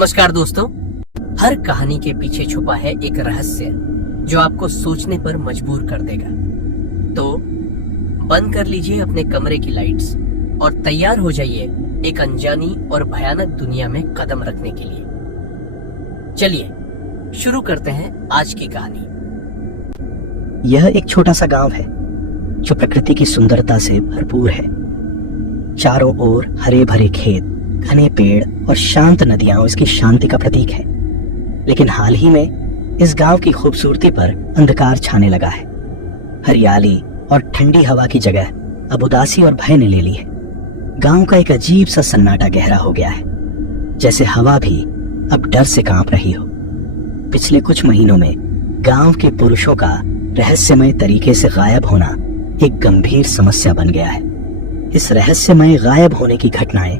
नमस्कार दोस्तों। हर कहानी के पीछे छुपा है एक रहस्य जो आपको सोचने पर मजबूर कर देगा। तो बंद कर लीजिए अपने कमरे की लाइट्स और तैयार हो जाइए एक अनजानी और भयानक दुनिया में कदम रखने के लिए। चलिए शुरू करते हैं आज की कहानी। यह एक छोटा सा गांव है जो प्रकृति की सुंदरता से भरपूर है। चारों ओर हरे भरे खेत, घने पेड़ और शांत नदियां इसकी शांति का प्रतीक है। लेकिन हाल ही में इस गांव की खूबसूरती पर अंधकार छाने लगा है। हरियाली और ठंडी हवा की जगह अब उदासी और भय ने ले ली है। गांव का एक अजीब सा सन्नाटा गहरा हो गया है, जैसे हवा भी अब डर से कांप रही हो। पिछले कुछ महीनों में गांव के पुरुषों का रहस्यमय तरीके से गायब होना एक गंभीर समस्या बन गया है। इस रहस्यमय गायब होने की घटनाएं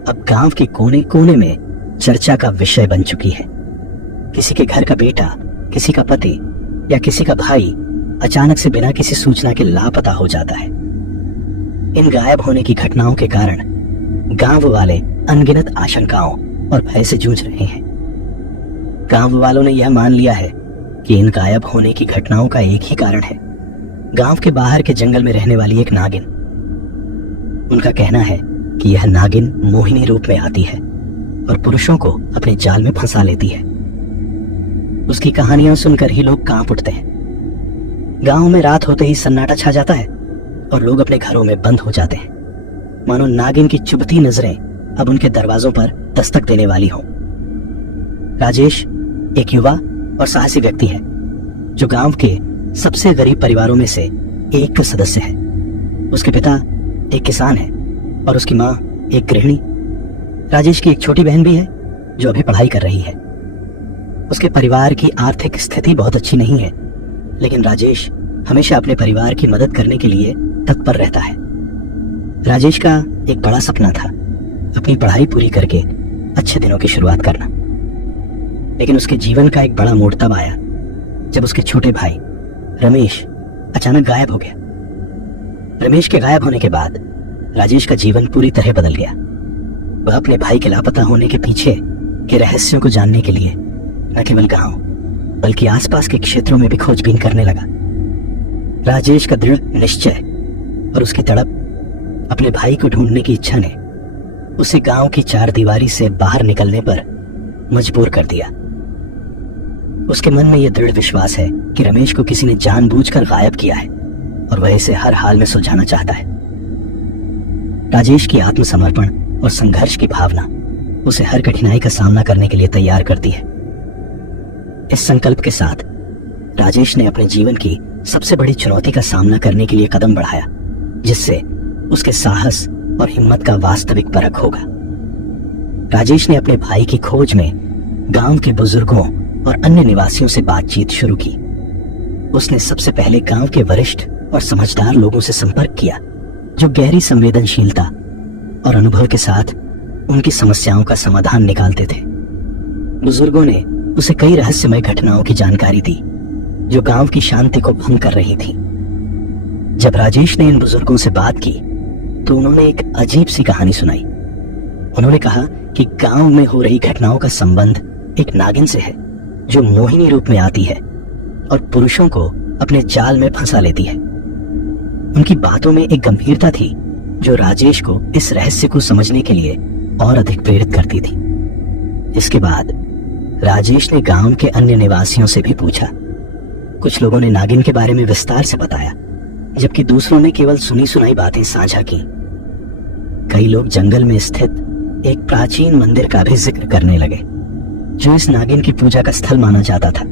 अब गांव के कोने कोने में चर्चा का विषय बन चुकी है। किसी के घर का बेटा, किसी का पति या किसी का भाई अचानक से बिना किसी सूचना के लापता हो जाता है। इन गायब होने की घटनाओं के कारण गांव वाले अनगिनत आशंकाओं और भय से जूझ रहे हैं। गांव वालों ने यह मान लिया है कि इन गायब होने की घटनाओं का एक ही कारण है, गांव के बाहर के जंगल में रहने वाली एक नागिन। उनका कहना है कि यह नागिन मोहिनी रूप में आती है और पुरुषों को अपने जाल में फंसा लेती है। उसकी कहानियां सुनकर ही लोग कांप उठते हैं। गांव में रात होते ही सन्नाटा छा जाता है और लोग अपने घरों में बंद हो जाते हैं, मानो नागिन की चुभती नजरें अब उनके दरवाजों पर दस्तक देने वाली हों। राजेश एक युवा और साहसी व्यक्ति है जो गांव के सबसे गरीब परिवारों में से एक का सदस्य है। उसके पिता एक किसान है और उसकी माँ एक गृहिणी। राजेश की एक छोटी बहन भी है जो अभी पढ़ाई कर रही है। उसके परिवार की आर्थिक स्थिति बहुत अच्छी नहीं है, लेकिन राजेश हमेशा अपने परिवार की मदद करने के लिए तत्पर रहता है। राजेश का एक बड़ा सपना था अपनी पढ़ाई पूरी करके अच्छे दिनों की शुरुआत करना। लेकिन उसके जीवन का एक बड़ा मोड़ तब आया जब उसके छोटे भाई रमेश अचानक गायब हो गया। रमेश के गायब होने के बाद राजेश का जीवन पूरी तरह बदल गया। वह अपने भाई के लापता होने के पीछे के रहस्यों को जानने के लिए न केवल गांव बल्कि आसपास के क्षेत्रों में भी खोजबीन करने लगा। राजेश का दृढ़ निश्चय और उसकी तड़प अपने भाई को ढूंढने की इच्छा ने उसे गांव की चार दीवारी से बाहर निकलने पर मजबूर कर दिया। उसके मन में यह दृढ़ विश्वास है कि रमेश को किसी ने जानबूझकर गायब किया है और वह इसे हर हाल में सुलझाना चाहता है। राजेश की आत्मसमर्पण और संघर्ष की भावना उसे हर कठिनाई का सामना करने के लिए तैयार करती है। इस संकल्प के साथ राजेश ने अपने जीवन की सबसे बड़ी चुनौती का सामना करने के लिए कदम बढ़ाया, जिससे उसके साहस और हिम्मत का वास्तविक परख होगा। राजेश ने अपने भाई की खोज में गांव के बुजुर्गों और अन्य निवासियों से बातचीत शुरू की। उसने सबसे पहले गांव के वरिष्ठ और समझदार लोगों से संपर्क किया जो गहरी संवेदनशीलता और अनुभव के साथ उनकी समस्याओं का समाधान निकालते थे। बुजुर्गों ने उसे कई रहस्यमय घटनाओं की जानकारी दी जो गांव की शांति को भंग कर रही थी। जब राजेश ने इन बुजुर्गों से बात की तो उन्होंने एक अजीब सी कहानी सुनाई। उन्होंने कहा कि गांव में हो रही घटनाओं का संबंध एक नागिन से है जो मोहिनी रूप में आती है और पुरुषों को अपने जाल में फंसा लेती है। उनकी बातों में एक गंभीरता थी जो राजेश को इस रहस्य को समझने के लिए और अधिक प्रेरित करती थी। इसके बाद राजेश ने गांव के अन्य निवासियों से भी पूछा। कुछ लोगों ने नागिन के बारे में विस्तार से बताया, जबकि दूसरों ने केवल सुनी सुनाई बातें साझा की। कई लोग जंगल में स्थित एक प्राचीन मंदिर का भी जिक्र करने लगे जो इस नागिन की पूजा का स्थल माना जाता था।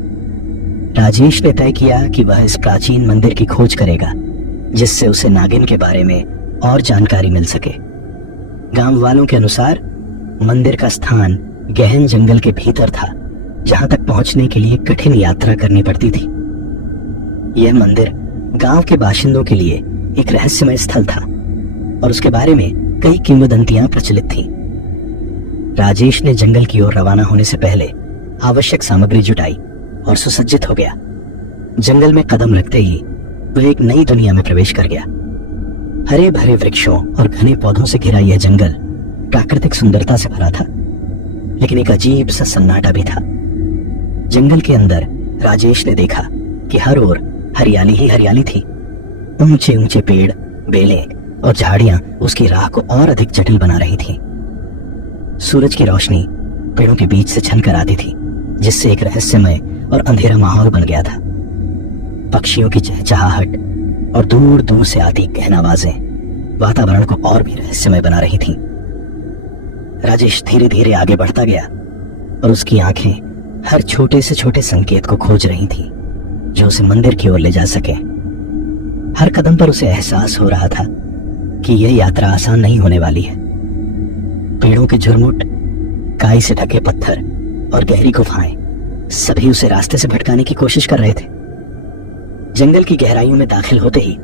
राजेश ने तय किया कि वह इस प्राचीन मंदिर की खोज करेगा, जिससे उसे नागिन के बारे में और जानकारी मिल सके। गांव वालों के अनुसार मंदिर का स्थान गहन जंगल के भीतर था, जहां तक पहुंचने के लिए कठिन यात्रा करनी पड़ती थी। यह मंदिर गांव के बाशिंदों के लिए एक रहस्यमय स्थल था और उसके बारे में कई किंवदंतियां प्रचलित थीं। राजेश ने जंगल की ओर रवाना होने से पहले आवश्यक सामग्री जुटाई और सुसज्जित हो गया। जंगल में कदम रखते ही वह एक नई दुनिया में प्रवेश कर गया। हरे भरे वृक्षों और घने पौधों से घिरा यह जंगल प्राकृतिक सुंदरता से भरा था। लेकिन एक अजीब सा सन्नाटा भी था। जंगल के अंदर राजेश ने देखा कि हर ओर हरियाली ही हरियाली थी। ऊंचे ऊंचे पेड़, बेलें और झाड़ियां उसकी राह को और अधिक जटिल बना रही थीं। सूरज की रोशनी पेड़ों के बीच से छनकर आती थी, जिससे एक रहस्यमय और अंधेरा माहौल बन गया था। पक्षियों की चहचहाहट और दूर दूर से आती गहन आवाजें वातावरण को और भी रहस्यमय बना रही थीं। राजेश धीरे धीरे आगे बढ़ता गया और उसकी आंखें हर छोटे से छोटे संकेत को खोज रही थीं, जो उसे मंदिर की ओर ले जा सके। हर कदम पर उसे एहसास हो रहा था कि यह यात्रा आसान नहीं होने वाली है। पेड़ों के झुरमुट, काई से ढके पत्थर और गहरी गुफाएं सभी उसे रास्ते से भटकाने की कोशिश कर रहे थे। जंगल की गहराइयों में दाखिल होते ही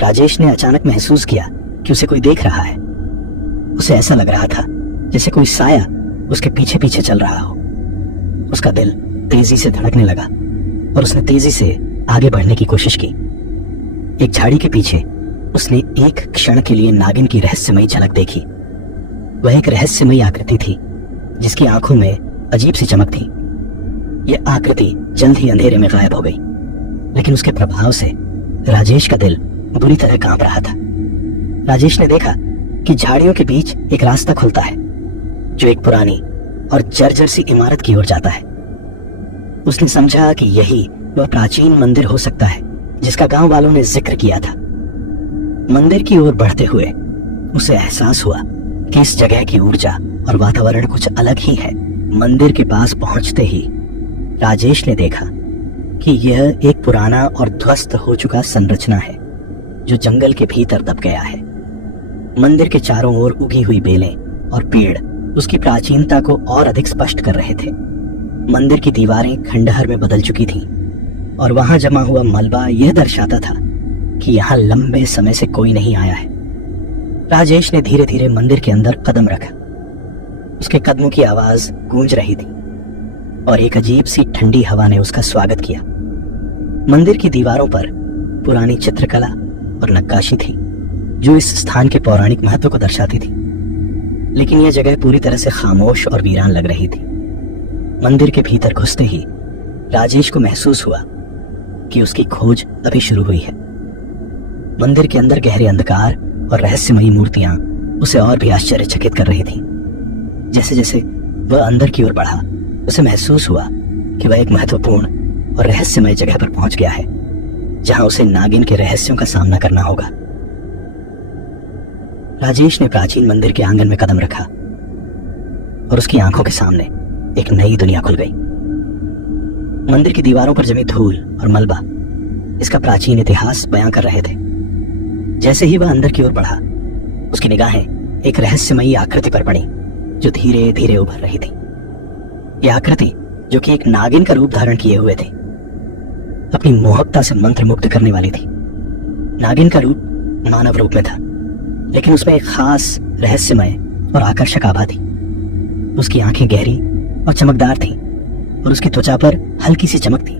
राजेश ने अचानक महसूस किया कि उसे कोई देख रहा है। उसे ऐसा लग रहा था जैसे कोई साया उसके पीछे पीछे चल रहा हो। उसका दिल तेजी से धड़कने लगा और उसने तेजी से आगे बढ़ने की कोशिश की। एक झाड़ी के पीछे उसने एक क्षण के लिए नागिन की रहस्यमयी झलक देखी। वह एक रहस्यमयी आकृति थी जिसकी आंखों में अजीब सी चमक थी। यह आकृति जल्द ही अंधेरे में गायब हो गई, लेकिन उसके प्रभाव से राजेश का दिल बुरी तरह कांप रहा था। राजेश ने देखा कि झाड़ियों के बीच एक रास्ता खुलता है जो एक पुरानी और जर्जर सी इमारत की ओर जाता है। उसने समझा कि यही वह प्राचीन मंदिर हो सकता है जिसका गांव वालों ने जिक्र किया था। मंदिर की ओर बढ़ते हुए उसे एहसास हुआ कि इस जगह की ऊर्जा और वातावरण कुछ अलग ही है। मंदिर के पास पहुंचते ही राजेश ने देखा कि यह एक पुराना और ध्वस्त हो चुका संरचना है जो जंगल के भीतर दब गया है। मंदिर के चारों ओर उगी हुई बेलें और पेड़ उसकी प्राचीनता को और अधिक स्पष्ट कर रहे थे। मंदिर की दीवारें खंडहर में बदल चुकी थीं और वहां जमा हुआ मलबा यह दर्शाता था कि यहां लंबे समय से कोई नहीं आया है। राजेश ने धीरे धीरे मंदिर के अंदर कदम रखा। उसके कदमों की आवाज गूंज रही थी और एक अजीब सी ठंडी हवा ने उसका स्वागत किया। मंदिर की दीवारों पर पुरानी चित्रकला और नक्काशी थी जो इस स्थान के पौराणिक महत्व को दर्शाती थी, लेकिन यह जगह पूरी तरह से खामोश और वीरान लग रही थी। मंदिर के भीतर घुसते ही राजेश को महसूस हुआ कि उसकी खोज अभी शुरू हुई है। मंदिर के अंदर गहरे अंधकार और रहस्यमयी मूर्तियां उसे और भी आश्चर्यचकित कर रही थीं। जैसे जैसे वह अंदर की ओर बढ़ा, उसे महसूस हुआ कि वह एक महत्वपूर्ण और रहस्यमय जगह पर पहुंच गया है जहां उसे नागिन के रहस्यों का सामना करना होगा। राजेश ने प्राचीन मंदिर के आंगन में कदम रखा और उसकी आंखों के सामने एक नई दुनिया खुल गई। मंदिर की दीवारों पर जमी धूल और मलबा इसका प्राचीन इतिहास बयां कर रहे थे। जैसे ही वह अंदर की ओर बढ़ा, उसकी निगाहें एक रहस्यमयी आकृति पर पड़ी जो धीरे धीरे उभर रही थी। यह आकृति, जो कि एक नागिन का रूप धारण किए हुए थी, अपनी मोहकता से मंत्रमुग्ध करने वाली थी। नागिन का रूप मानव रूप में था, लेकिन उसमें एक खास रहस्यमय और आकर्षक आभा थी। उसकी आंखें गहरी और चमकदार थीं और उसकी त्वचा पर हल्की सी चमक थी।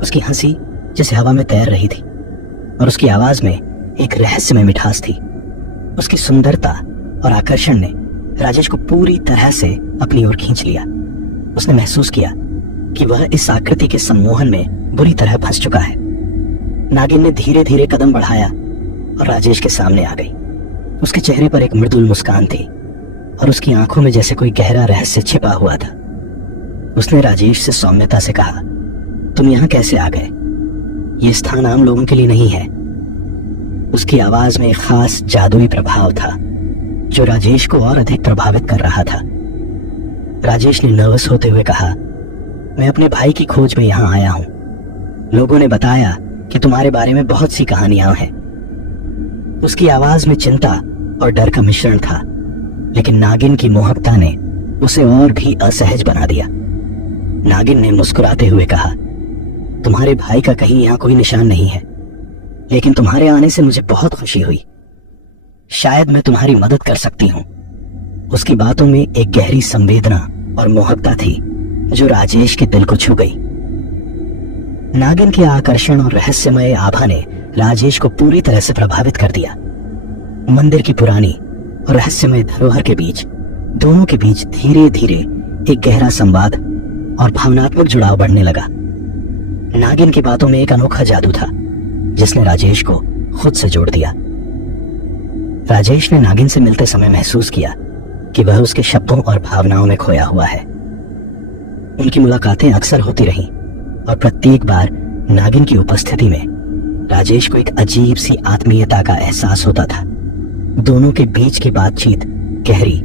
उसकी हंसी जैसे हवा में तैर रही थी और उसकी आवाज में एक रहस्यमय मिठास थी। उसकी सुंदरता और आकर्षण ने राजेश को पूरी तरह से अपनी ओर खींच लिया। उसने महसूस किया कि वह इस आकृति के सम्मोहन में बुरी तरह फंस चुका है। नागिन ने धीरे धीरे कदम बढ़ाया और राजेश के सामने आ गई। उसके चेहरे पर एक मृदुल मुस्कान थी और उसकी आंखों में जैसे कोई गहरा रहस्य छिपा हुआ था। उसने राजेश से सौम्यता से कहा, तुम यहाँ कैसे आ गए? ये स्थान आम लोगों के लिए नहीं है। उसकी आवाज में एक खास जादुई प्रभाव था जो राजेश को और अधिक प्रभावित कर रहा था। राजेश ने नर्वस होते हुए कहा, मैं अपने भाई की खोज में यहाँ आया हूँ। लोगों ने बताया कि तुम्हारे बारे में बहुत सी कहानियां हैं। उसकी आवाज में चिंता और डर का मिश्रण था, लेकिन नागिन की मोहकता ने उसे और भी असहज बना दिया। नागिन ने मुस्कुराते हुए कहा, तुम्हारे भाई का कहीं यहाँ कोई निशान नहीं है, लेकिन तुम्हारे आने से मुझे बहुत खुशी हुई। शायद मैं तुम्हारी मदद कर सकती हूँ। उसकी बातों में एक गहरी संवेदना और मोहकता थी जो राजेश के दिल को छू गई। नागिन के आकर्षण और रहस्यमय आभा ने राजेश को पूरी तरह से प्रभावित कर दिया। मंदिर की पुरानी और रहस्यमय धरोहर के बीच दोनों के बीच धीरे धीरे एक गहरा संवाद और भावनात्मक जुड़ाव बढ़ने लगा। नागिन की बातों में एक अनोखा जादू था जिसने राजेश को खुद से जोड़ दिया। राजेश ने नागिन से मिलते समय महसूस किया कि वह उसके शब्दों और भावनाओं में खोया हुआ है। उनकी मुलाकातें अक्सर होती रहीं और प्रत्येक बार नागिन की उपस्थिति में राजेश को एक अजीब सी आत्मीयता का एहसास होता था। दोनों के बीच की बातचीत गहरी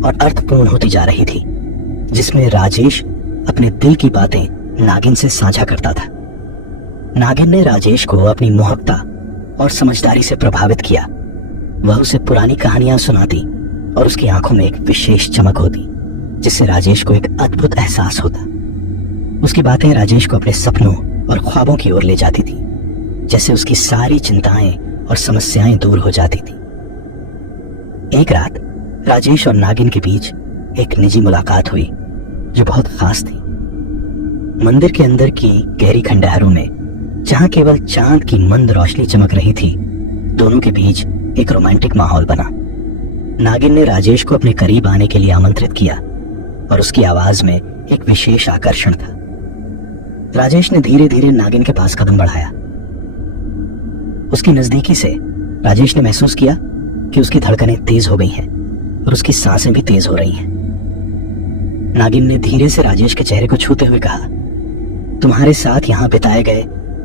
और अर्थपूर्ण होती जा रही थी, जिसमें राजेश अपने दिल की बातें नागिन से साझा करता था। नागिन ने राजेश को अपनी मोहकता और समझदारी से प्रभावित किया। वह उसे पुरानी कहानियां सुनाती और उसकी आंखों में एक विशेष चमक होती जिससे राजेश को एक अद्भुत एहसास होता। उसकी बातें राजेश को अपने सपनों और ख्वाबों की ओर ले जाती थी, जैसे उसकी सारी चिंताएं और समस्याएं दूर हो जाती थी। एक रात राजेश और नागिन के बीच एक निजी मुलाकात हुई जो बहुत खास थी। मंदिर के अंदर की गहरी खंडहरों में, जहां केवल चांद की मंद रोशनी चमक रही थी, दोनों के बीच एक रोमांटिक माहौल बना। नागिन ने राजेश को अपने करीब आने के लिए आमंत्रित किया और उसकी आवाज में एक विशेष आकर्षण था। राजेश ने धीरे धीरे नागिन के पास कदम बढ़ाया। उसकी नजदीकी से राजेश ने महसूस किया कि उसकी धड़कनें तेज हो गई हैं और उसकी सांसें भी तेज हो रही हैं। नागिन ने धीरे से राजेश के चेहरे को छूते हुए कहा, तुम्हारे साथ यहां बिताए गए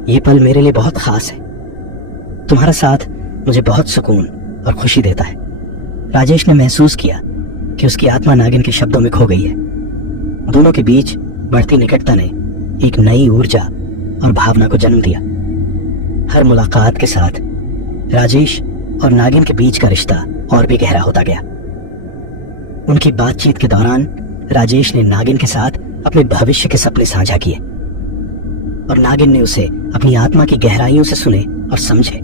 ये पल मेरे लिए बहुत खास है। तुम्हारा साथ मुझे बहुत सुकून और खुशी देता है। राजेश ने महसूस किया कि उसकी आत्मा नागिन के शब्दों में खो गई है। दोनों के बीच बढ़ती निकटता ने एक नई ऊर्जा और भावना को जन्म दिया। हर मुलाकात के साथ राजेश और नागिन के बीच का रिश्ता और भी गहरा होता गया। उनकी बातचीत के दौरान राजेश ने नागिन के साथ अपने भविष्य के सपने साझा किए और नागिन ने उसे अपनी आत्मा की गहराइयों से सुने और समझे।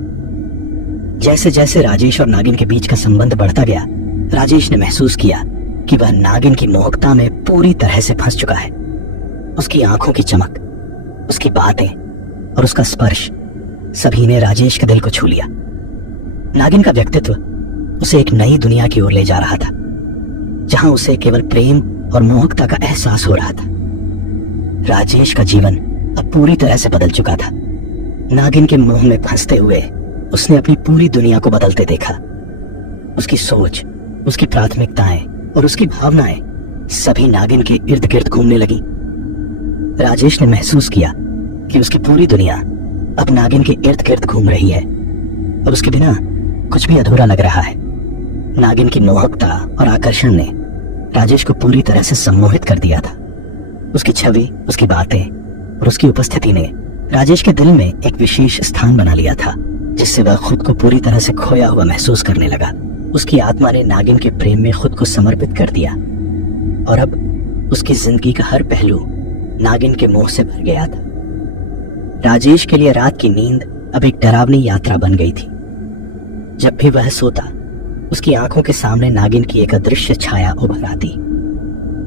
जैसे जैसे राजेश और नागिन के बीच का संबंध बढ़ता गया, राजेश ने महसूस किया कि वह नागिन की मोहकता में पूरी तरह से फंस चुका है। उसकी आंखों की चमक, उसकी बातें और उसका स्पर्श सभी ने राजेश के दिल को छू लिया। नागिन का व्यक्तित्व उसे एक नई दुनिया की ओर ले जा रहा था, जहां उसे केवल प्रेम और मोहकता का एहसास हो रहा था। राजेश का जीवन अब पूरी तरह से बदल चुका था। नागिन के मोह में फंसते हुए उसने अपनी पूरी दुनिया को बदलते देखा। उसकी सोच, उसकी प्राथमिकताएं और उसकी भावनाएं सभी नागिन के इर्द गिर्द घूमने लगी। राजेश ने महसूस किया कि उसकी पूरी दुनिया अब नागिन के इर्द गिर्द घूम रही है और उसके बिना कुछ भी अधूरा लग रहा है। नागिन की मोहकता और आकर्षण ने राजेश को पूरी तरह से सम्मोहित कर दिया था। उसकी छवि, उसकी बातें और उसकी उपस्थिति ने राजेश के दिल में एक विशेष स्थान बना लिया था, जिससे वह खुद को पूरी तरह से खोया हुआ महसूस करने लगा। उसकी आत्मा ने नागिन के प्रेम में खुद को समर्पित कर दिया और अब उसकी जिंदगी का हर पहलू नागिन के मोह से भर गया था। राजेश के लिए रात की नींद अब एक डरावनी यात्रा बन गई थी। जब भी वह सोता, उसकी आंखों के सामने नागिन की एक अदृश्य छाया उभर आती।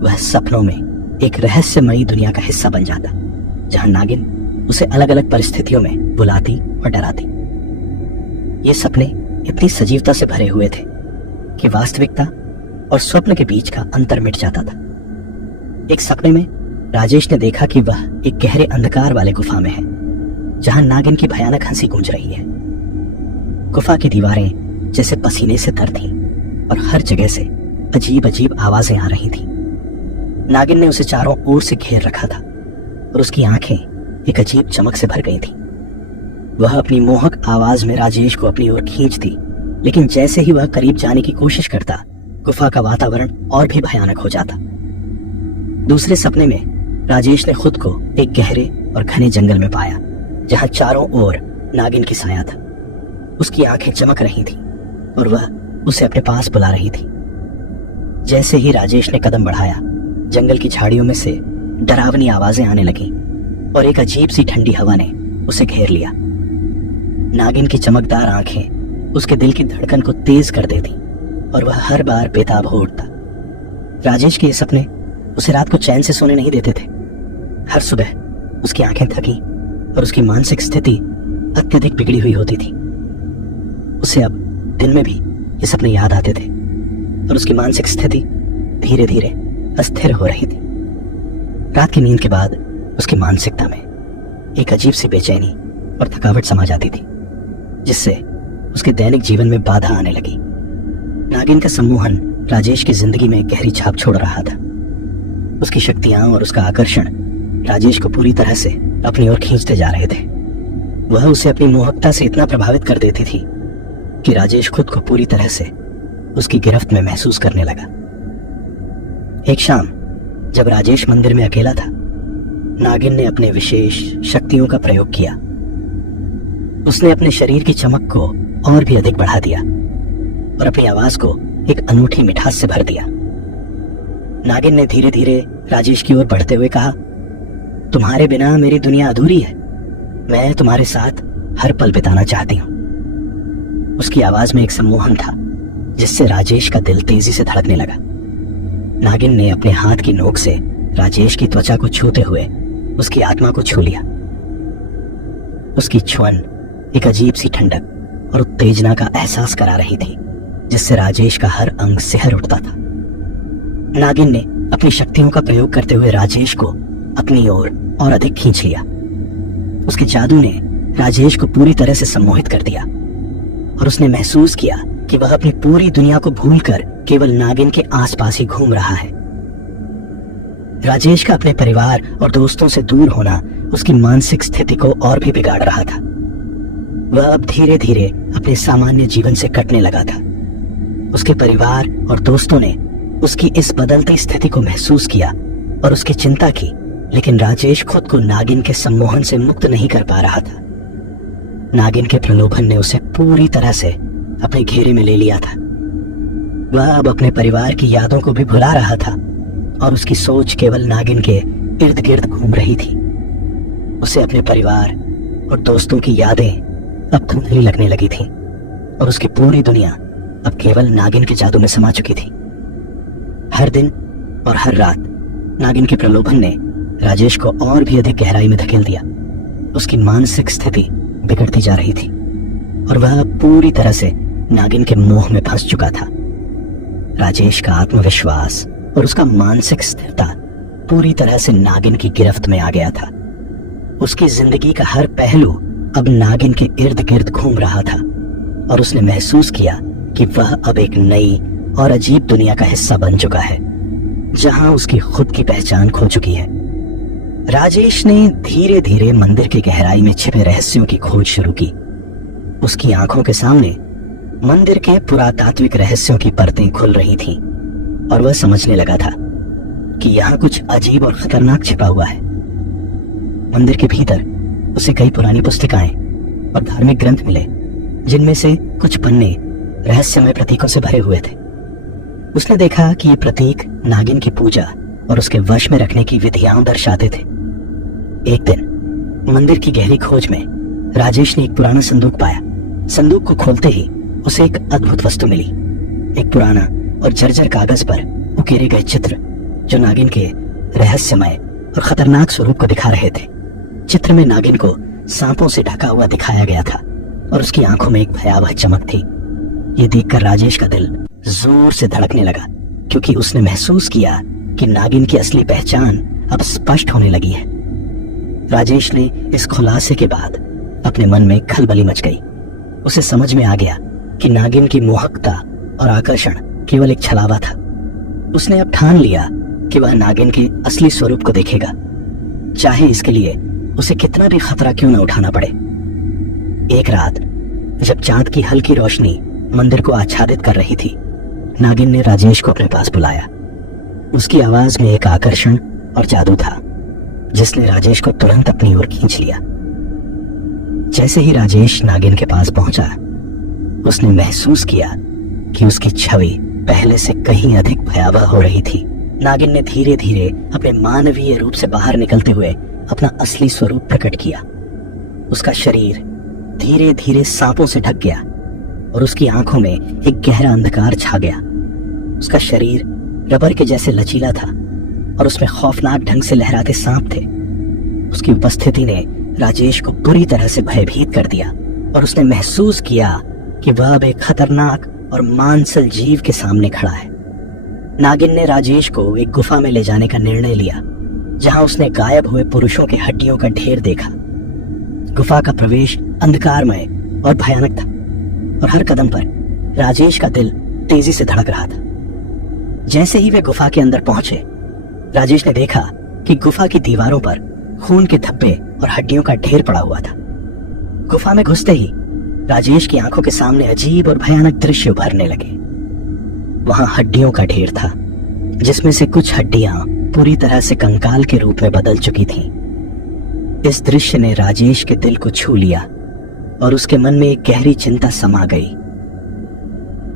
वह सपनों में एक रहस्यमयी दुनिया का हिस्सा बन जाता, जहां नागिन उसे अलग अलग परिस्थितियों में बुलाती और डराती। ये सपने इतनी सजीवता से भरे हुए थे कि वास्तविकता और स्वप्न के बीच का अंतर मिट जाता था। एक सपने में राजेश ने देखा कि वह एक गहरे अंधकार वाले गुफा में है, जहां नागिन की भयानक हंसी गूंज रही है। गुफा की दीवारें जैसे पसीने से तर थीं और हर जगह से अजीब अजीब आवाजें आ रही थीं। नागिन ने उसे चारों ओर से घेर रखा था और उसकी आंखें एक अजीब चमक से भर गई थीं। वह अपनी मोहक आवाज में राजेश को अपनी ओर खींचती, लेकिन जैसे ही वह करीब जाने की कोशिश करता, गुफा का वातावरण और भी भयानक हो जाता। दूसरे सपने में राजेश ने खुद को एक गहरे और घने जंगल में पाया, जहां चारों ओर नागिन की साया था। उसकी आंखें चमक रही थीं और वह उसे अपने पास बुला रही थी। जैसे ही राजेश ने कदम बढ़ाया, जंगल की झाड़ियों में से डरावनी आवाजें आने लगीं और एक अजीब सी ठंडी हवा ने उसे घेर लिया। नागिन की चमकदार आंखें उसके दिल की धड़कन को तेज कर देती और वह हर बार बेताब हो उठता। राजेश के ये सपने उसे रात को चैन से सोने नहीं देते थे। हर सुबह उसकी आंखें थकी और उसकी मानसिक स्थिति अत्यधिक बिगड़ी हुई होती थी। उसे अब दिन में भी ये सपने याद आते थे और उसकी मानसिक स्थिति धीरे धीरे अस्थिर हो रही थी। रात की नींद के बाद उसकी मानसिकता में एक अजीब सी बेचैनी और थकावट समा जाती थी, जिससे उसके दैनिक जीवन में बाधा आने लगी। नागिन का सम्मोहन राजेश की जिंदगी में गहरी छाप छोड़ रहा था। उसकी शक्तियां और उसका आकर्षण राजेश को पूरी तरह से अपनी ओर खींचते जा रहे थे। वह उसे अपनी मोहकता से इतना प्रभावित कर देती थी कि राजेश खुद को पूरी तरह से उसकी गिरफ्त में महसूस करने लगा। एक शाम जब राजेश मंदिर में अकेला था, नागिन ने अपने विशेष शक्तियों का प्रयोग किया। उसने अपने शरीर की चमक को और भी अधिक बढ़ा दिया और अपनी आवाज को एक अनूठी मिठास से भर दिया। नागिन ने धीरे धीरे राजेश की ओर बढ़ते हुए कहा, तुम्हारे बिना मेरी दुनिया अधूरी है। मैं तुम्हारे साथ हर पल बिताना चाहती हूं। उसकी आवाज में एक सम्मोहन था जिससे राजेश का दिल तेजी से धड़कने लगा। नागिन ने अपने हाथ की नोक से राजेश की त्वचा को छूते हुए उसकी आत्मा को छू लिया। उसकी छुअन एक अजीब सी ठंडक और उत्तेजना का एहसास करा रही थी, जिससे राजेश का हर अंग सिहर उठता था। नागिन ने अपनी शक्तियों का प्रयोग करते हुए राजेश को अपनी ओर और अधिक खींच लिया। उसके जादू ने राजेश को पूरी तरह से सम्मोहित कर दिया और उसने महसूस किया कि वह अपनी पूरी दुनिया को भूलकर केवल नागिन के आसपास ही घूम रहा है। राजेश का अपने परिवार और दोस्तों से दूर होना उसकी मानसिक स्थिति को और भी बिगाड़ रहा था। वह अब धीरे धीरे अपने सामान्य जीवन से कटने लगा था। उसके परिवार और दोस्तों ने उसकी इस बदलती स्थिति को महसूस किया और उसकी चिंता की, लेकिन राजेश खुद को नागिन के सम्मोहन से मुक्त नहीं कर पा रहा था। नागिन के प्रलोभन ने उसे पूरी तरह से अपने घेरे में ले लिया था। वह अब अपने परिवार की यादों को भी भुला रहा था और उसकी सोच केवल नागिन के इर्द गिर्द घूम रही थी। उसे अपने परिवार और दोस्तों की यादें अब धुंधली लगने लगी थी और उसकी पूरी दुनिया अब केवल नागिन के जादू में समा चुकी थी। हर दिन और हर रात नागिन के प्रलोभन ने राजेश को और भी अधिक गहराई में धकेल दिया। उसकी मानसिक स्थिति बिगड़ती जा रही थी और वह पूरी तरह से नागिन के मोह में फंस चुका था। राजेश का आत्मविश्वास और उसका मानसिक स्थिरता पूरी तरह से नागिन की गिरफ्त में आ गया था। उसकी जिंदगी का हर पहलू अब नागिन के इर्द गिर्द घूम रहा था और उसने महसूस किया कि वह अब एक नई और अजीब दुनिया का हिस्सा बन चुका है, जहां उसकी खुद की पहचान खो चुकी है। राजेश ने धीरे धीरे मंदिर की गहराई में छिपे रहस्यों की खोज शुरू की। उसकी आंखों के सामने मंदिर के पुरातात्विक रहस्यों की परतें खुल रही थीं और वह समझने लगा था कि यहाँ कुछ अजीब और खतरनाक छिपा हुआ है। मंदिर के भीतर उसे कई पुरानी पुस्तिकाएं और धार्मिक ग्रंथ मिले, जिनमें से कुछ पन्ने रहस्यमय प्रतीकों से भरे हुए थे। उसने देखा कि ये प्रतीक नागिन की पूजा और उसके वश में रखने की विधियां दर्शाते थे। एक दिन मंदिर की गहरी खोज में राजेश ने एक पुराना संदूक पाया। संदूक को खोलते ही उसे एक अद्भुत वस्तु मिली, एक पुराना और जर्जर कागज पर उकेरे गए चित्र जो नागिन के रहस्यमय और खतरनाक स्वरूप को दिखा रहे थे। चित्र में नागिन को सांपों से ढका हुआ दिखाया गया था और उसकी आंखों में एक भयावह चमक थी। ये देखकर राजेश का दिल जोर से धड़कने लगा, क्योंकि उसने महसूस किया कि नागिन की असली पहचान अब स्पष्ट होने लगी है। राजेश ने इस खुलासे के बाद अपने मन में खलबली मच गई। उसे समझ में आ गया कि नागिन की मोहकता और आकर्षण केवल एक छलावा था। उसने अब ठान लिया कि वह नागिन के असली स्वरूप को देखेगा, चाहे इसके लिए उसे कितना भी खतरा क्यों न उठाना पड़े। एक रात जब चांद की हल्की रोशनी मंदिर को आच्छादित कर रही थी, नागिन ने राजेश को अपने पास बुलाया। उसकी आवाज में एक आकर्षण और जादू था जिसने राजेश को तुरंत अपनी ओर खींच लिया। जैसे ही राजेश नागिन के पास पहुंचा, उसने महसूस किया कि उसकी छवि पहले से कहीं अधिक भयावह हो रही थी। नागिन ने धीरे धीरे अपने मानवीय रूप से बाहर निकलते हुए अपना असली स्वरूप प्रकट किया। उसका शरीर धीरे धीरे सांपों से ढक गया और उसकी आंखों में एक गहरा अंधकार छा गया। उसका शरीर रबर के जैसे लचीला था और उसमें खौफनाक ढंग से लहराते सांप थे। उसकी उपस्थिति ने राजेश को बुरी तरह से भयभीत कर दिया और उसने महसूस किया कि वह अब एक खतरनाक और मांसल जीव के सामने खड़ा है। नागिन ने राजेश को एक गुफा में ले जाने का निर्णय लिया, जहां उसने गायब हुए पुरुषों के हड्डियों का ढेर देखा। गुफा का प्रवेश अंधकारमय और भयानक था, और हर कदम पर राजेश का दिल तेजी से धड़क रहा था। जैसे ही वे गुफा के अंदर पहुंचे, राजेश ने देखा कि गुफा की दीवारों पर खून के धब्बे और हड्डियों का ढेर पड़ा हुआ था। गुफा में घुसते ही राजेश की आंखों के सामने अजीब और भयानक दृश्य उभरने लगे। वहां हड्डियों का ढेर था, जिसमें से कुछ हड्डियां पूरी तरह से कंकाल के रूप में बदल चुकी थीं। इस दृश्य ने राजेश के दिल को छू लिया और उसके मन में एक गहरी चिंता समा गई।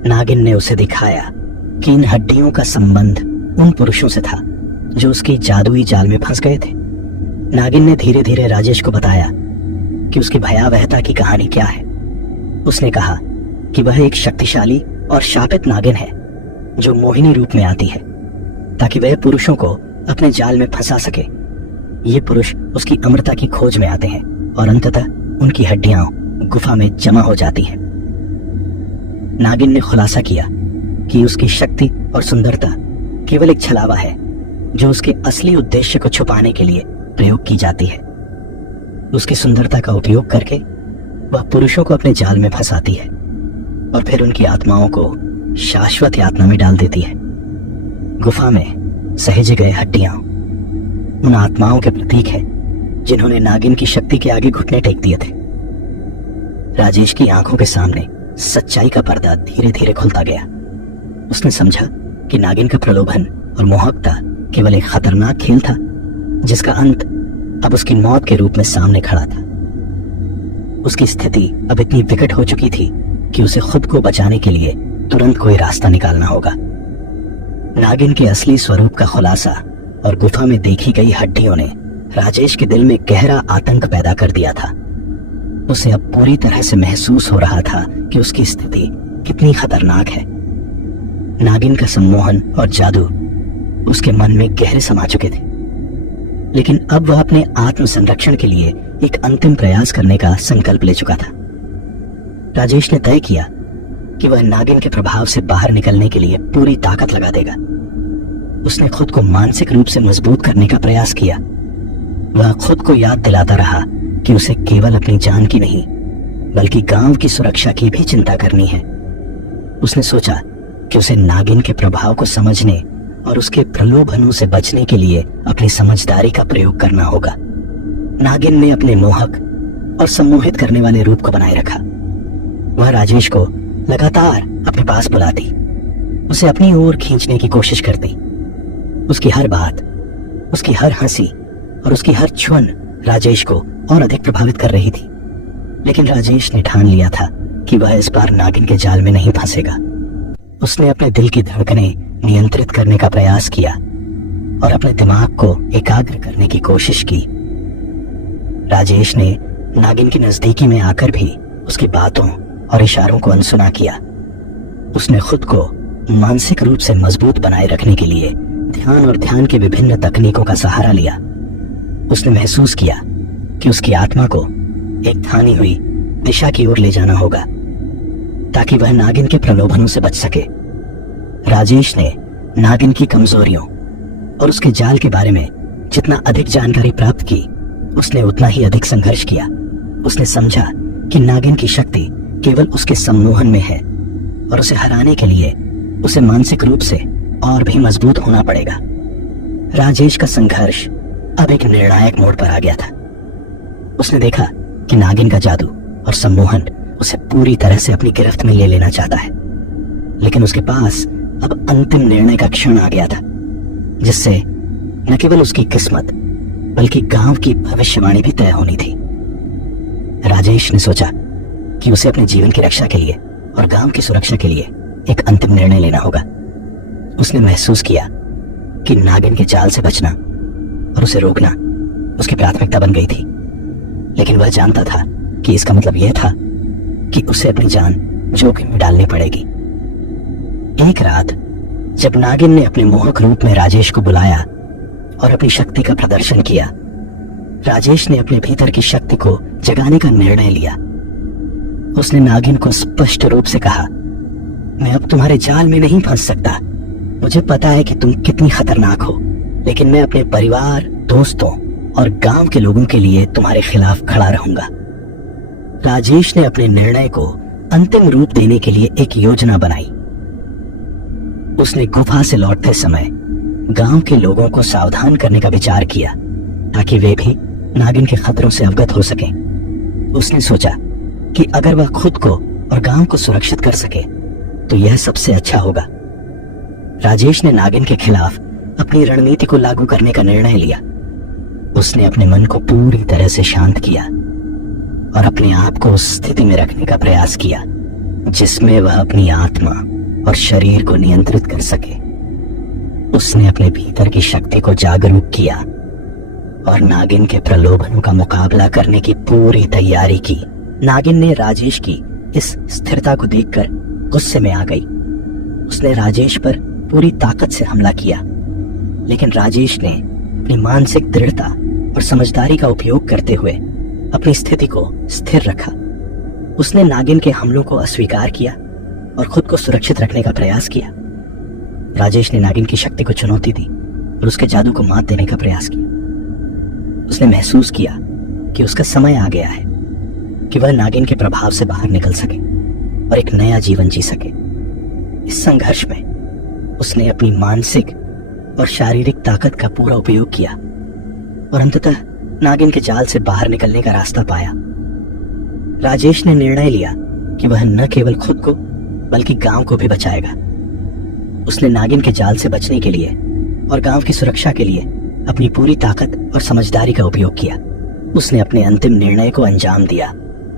नागिन ने उसे दिखाया कि इन हड्डियों का संबंध उन पुरुषों से था जो उसकी जादुई जाल में फंस गए थे। नागिन ने धीरे धीरे राजेश को बताया कि उसकी भयावहता की कहानी क्या है। उसने कहा कि वह एक शक्तिशाली और शापित नागिन है जो मोहिनी रूप में आती है, ताकि वह पुरुषों को अपने जाल में फंसा सके। ये पुरुष उसकी अमरता की खोज में आते हैं और अंततः उनकी हड्डियां गुफा में जमा हो जाती हैं। नागिन ने खुलासा किया कि उसकी शक्ति और सुंदरता केवल एक छलावा है जो उसके असली उद्देश्य को छुपाने के लिए प्रयोग की जाती है। उसकी सुंदरता का उपयोग करके वह पुरुषों को अपने जाल में फंसाती है और फिर उनकी आत्माओं को शाश्वत यातना में डाल देती है। गुफा में सहेजे गए हड्डियां उन आत्माओं के प्रतीक है जिन्होंने नागिन की शक्ति के आगे घुटने टेक दिए थे। राजेश की आंखों के सामने सच्चाई का पर्दा धीरे धीरे खुलता गया। उसने समझा कि नागिन का प्रलोभन और मोहकता केवल एक खतरनाक खेल था, जिसका अंत अब उसकी मौत के रूप में सामने खड़ा था। उसकी स्थिति अब इतनी विकट हो चुकी थी कि उसे खुद को बचाने के लिए तुरंत कोई रास्ता निकालना होगा। नागिन के असली स्वरूप का खुलासा और गुफा में देखी गई हड्डियों ने राजेश के दिल में गहरा आतंक पैदा कर दिया था। उसे अब पूरी तरह से महसूस हो रहा था कि उसकी स्थिति कितनी खतरनाक है। नागिन का सम्मोहन और जादू उसके मन में गहरे समा चुके थे, लेकिन अब वह अपने आत्म संरक्षण के लिए एक अंतिम प्रयास करने का संकल्प ले चुका था। राजेश ने तय किया कि वह नागिन के प्रभाव से बाहर निकलने के लिए पूरी ताकत लगा देगा। उसने खुद को मानसिक रूप से मजबूत करने का प्रयास किया। वह खुद को याद दिलाता रहा कि उसे केवल अपनी जान की नहीं, बल्कि गांव की सुरक्षा की भी चिंता करनी है। उसने सोचा कि उसे नागिन के प्रभाव को समझने और उसके प्रलोभनों से बचने के लिए अपनी समझदारी का प्रयोग करना होगा। नागिन ने अपने मोहक और सम्मोहित करने वाले रूप को बनाए रखा। वह राजेश को लगातार अपने पास बुलाती, उसे अपनी ओर खींचने की कोशिश करती। उसकी हर बात, उसकी हर हंसी और उसकी हर छुन राजेश को और अधिक प्रभावित कर रही थी। लेकिन राजेश ने ठान लिया था कि वह इस बार नागिन के जाल में नहीं फंसेगा। उसने अपने दिल की धड़कनें नियंत्रित करने का प्रयास किया और अपने दिमाग को एकाग्र करने की कोशिश की। राजेश ने नागिन की नजदीकी में आकर भी उसकी बातों और इशारों को अनसुना किया। उसने खुद को मानसिक रूप से मजबूत बनाए रखने के लिए ध्यान और ध्यान के विभिन्न तकनीकों का सहारा लिया। उसने महसूस किया कि उसकी आत्मा को एक ठानी हुई दिशा की ओर ले जाना होगा ताकि वह नागिन के प्रलोभनों से बच सके। राजेश ने नागिन की कमजोरियों और उसके जाल के बारे में जितना अधिक जानकारी प्राप्त की, उसने उतना ही अधिक संघर्ष किया। उसने समझा कि नागिन की शक्ति केवल उसके सम्मोहन में है और उसे हराने के लिए उसे मानसिक रूप से और भी मजबूत होना पड़ेगा। राजेश का संघर्ष अब एक निर्णायक मोड़ पर आ गया था। उसने देखा कि नागिन का जादू और सम्मोहन उसे पूरी तरह से अपनी गिरफ्त में ले लेना चाहता है, लेकिन उसके पास अब अंतिम निर्णय का क्षण आ गया था, जिससे न केवल उसकी किस्मत बल्कि गांव की भविष्यवाणी भी तय होनी थी। राजेश ने सोचा कि उसे अपने जीवन की रक्षा के लिए और गांव की सुरक्षा के लिए एक अंतिम निर्णय लेना होगा। उसने महसूस किया कि नागिन के जाल से बचना और उसे रोकना उसकी प्राथमिकता बन गई थी, लेकिन वह जानता था कि इसका मतलब यह था कि उसे अपनी जान जोखिम में डालनी पड़ेगी। एक रात जब नागिन ने अपने मोहक रूप में राजेश को बुलाया और अपनी शक्ति का प्रदर्शन किया, राजेश ने अपने भीतर की शक्ति को जगाने का निर्णय लिया। उसने नागिन को स्पष्ट रूप से कहा, मैं अब तुम्हारे जाल में नहीं फंस सकता, मुझे पता है कि तुम कितनी खतरनाक हो, लेकिन मैं अपने परिवार, दोस्तों और गांव के लोगों के लिए तुम्हारे खिलाफ खड़ा रहूंगा। राजेश ने अपने निर्णय को अंतिम रूप देने के लिए एक योजना बनाई। उसने गुफा से लौटते समय गांव के लोगों को सावधान करने का विचार किया ताकि वे भी नागिन के खतरों से अवगत हो सकें। उसने सोचा कि अगर वह खुद को और गांव को सुरक्षित कर सके तो यह सबसे अच्छा होगा। राजेश ने नागिन के खिलाफ अपनी रणनीति को लागू करने का निर्णय लिया। उसने अपने मन को पूरी तरह से शांत किया और अपने आप को उस स्थिति में रखने का प्रयास किया जिसमें वह अपनी आत्मा और शरीर को नियंत्रित कर सके। उसने अपने भीतर की शक्ति को जागरूक किया और नागिन के प्रलोभनों का मुकाबला करने की पूरी तैयारी की। नागिन ने राजेश की इस स्थिरता को देखकर गुस्से में आ गई। उसने राजेश पर पूरी ताकत से हमला किया, लेकिन राजेश ने अपनी मानसिक दृढ़ता और समझदारी का उपयोग करते हुए अपनी स्थिति को स्थिर रखा। उसने नागिन के हमलों को अस्वीकार किया और खुद को सुरक्षित रखने का प्रयास किया। राजेश ने नागिन की शक्ति को चुनौती दी और उसके जादू को मात देने का प्रयास किया। उसने महसूस किया कि उसका समय आ गया है कि वह नागिन के प्रभाव से बाहर निकल सके और एक नया जीवन जी सके। इस संघर्ष में उसने अपनी मानसिक और शारीरिक ताकत का पूरा उपयोग किया और अंततः नागिन के जाल से बाहर निकलने का रास्ता पाया। राजेश ने निर्णय लिया कि वह न केवल खुद को बल्कि गांव को भी बचाएगा। उसने नागिन के जाल से बचने के लिए और गांव की सुरक्षा के लिए अपनी पूरी ताकत और समझदारी का उपयोग किया। उसने अपने अंतिम निर्णय को अंजाम दिया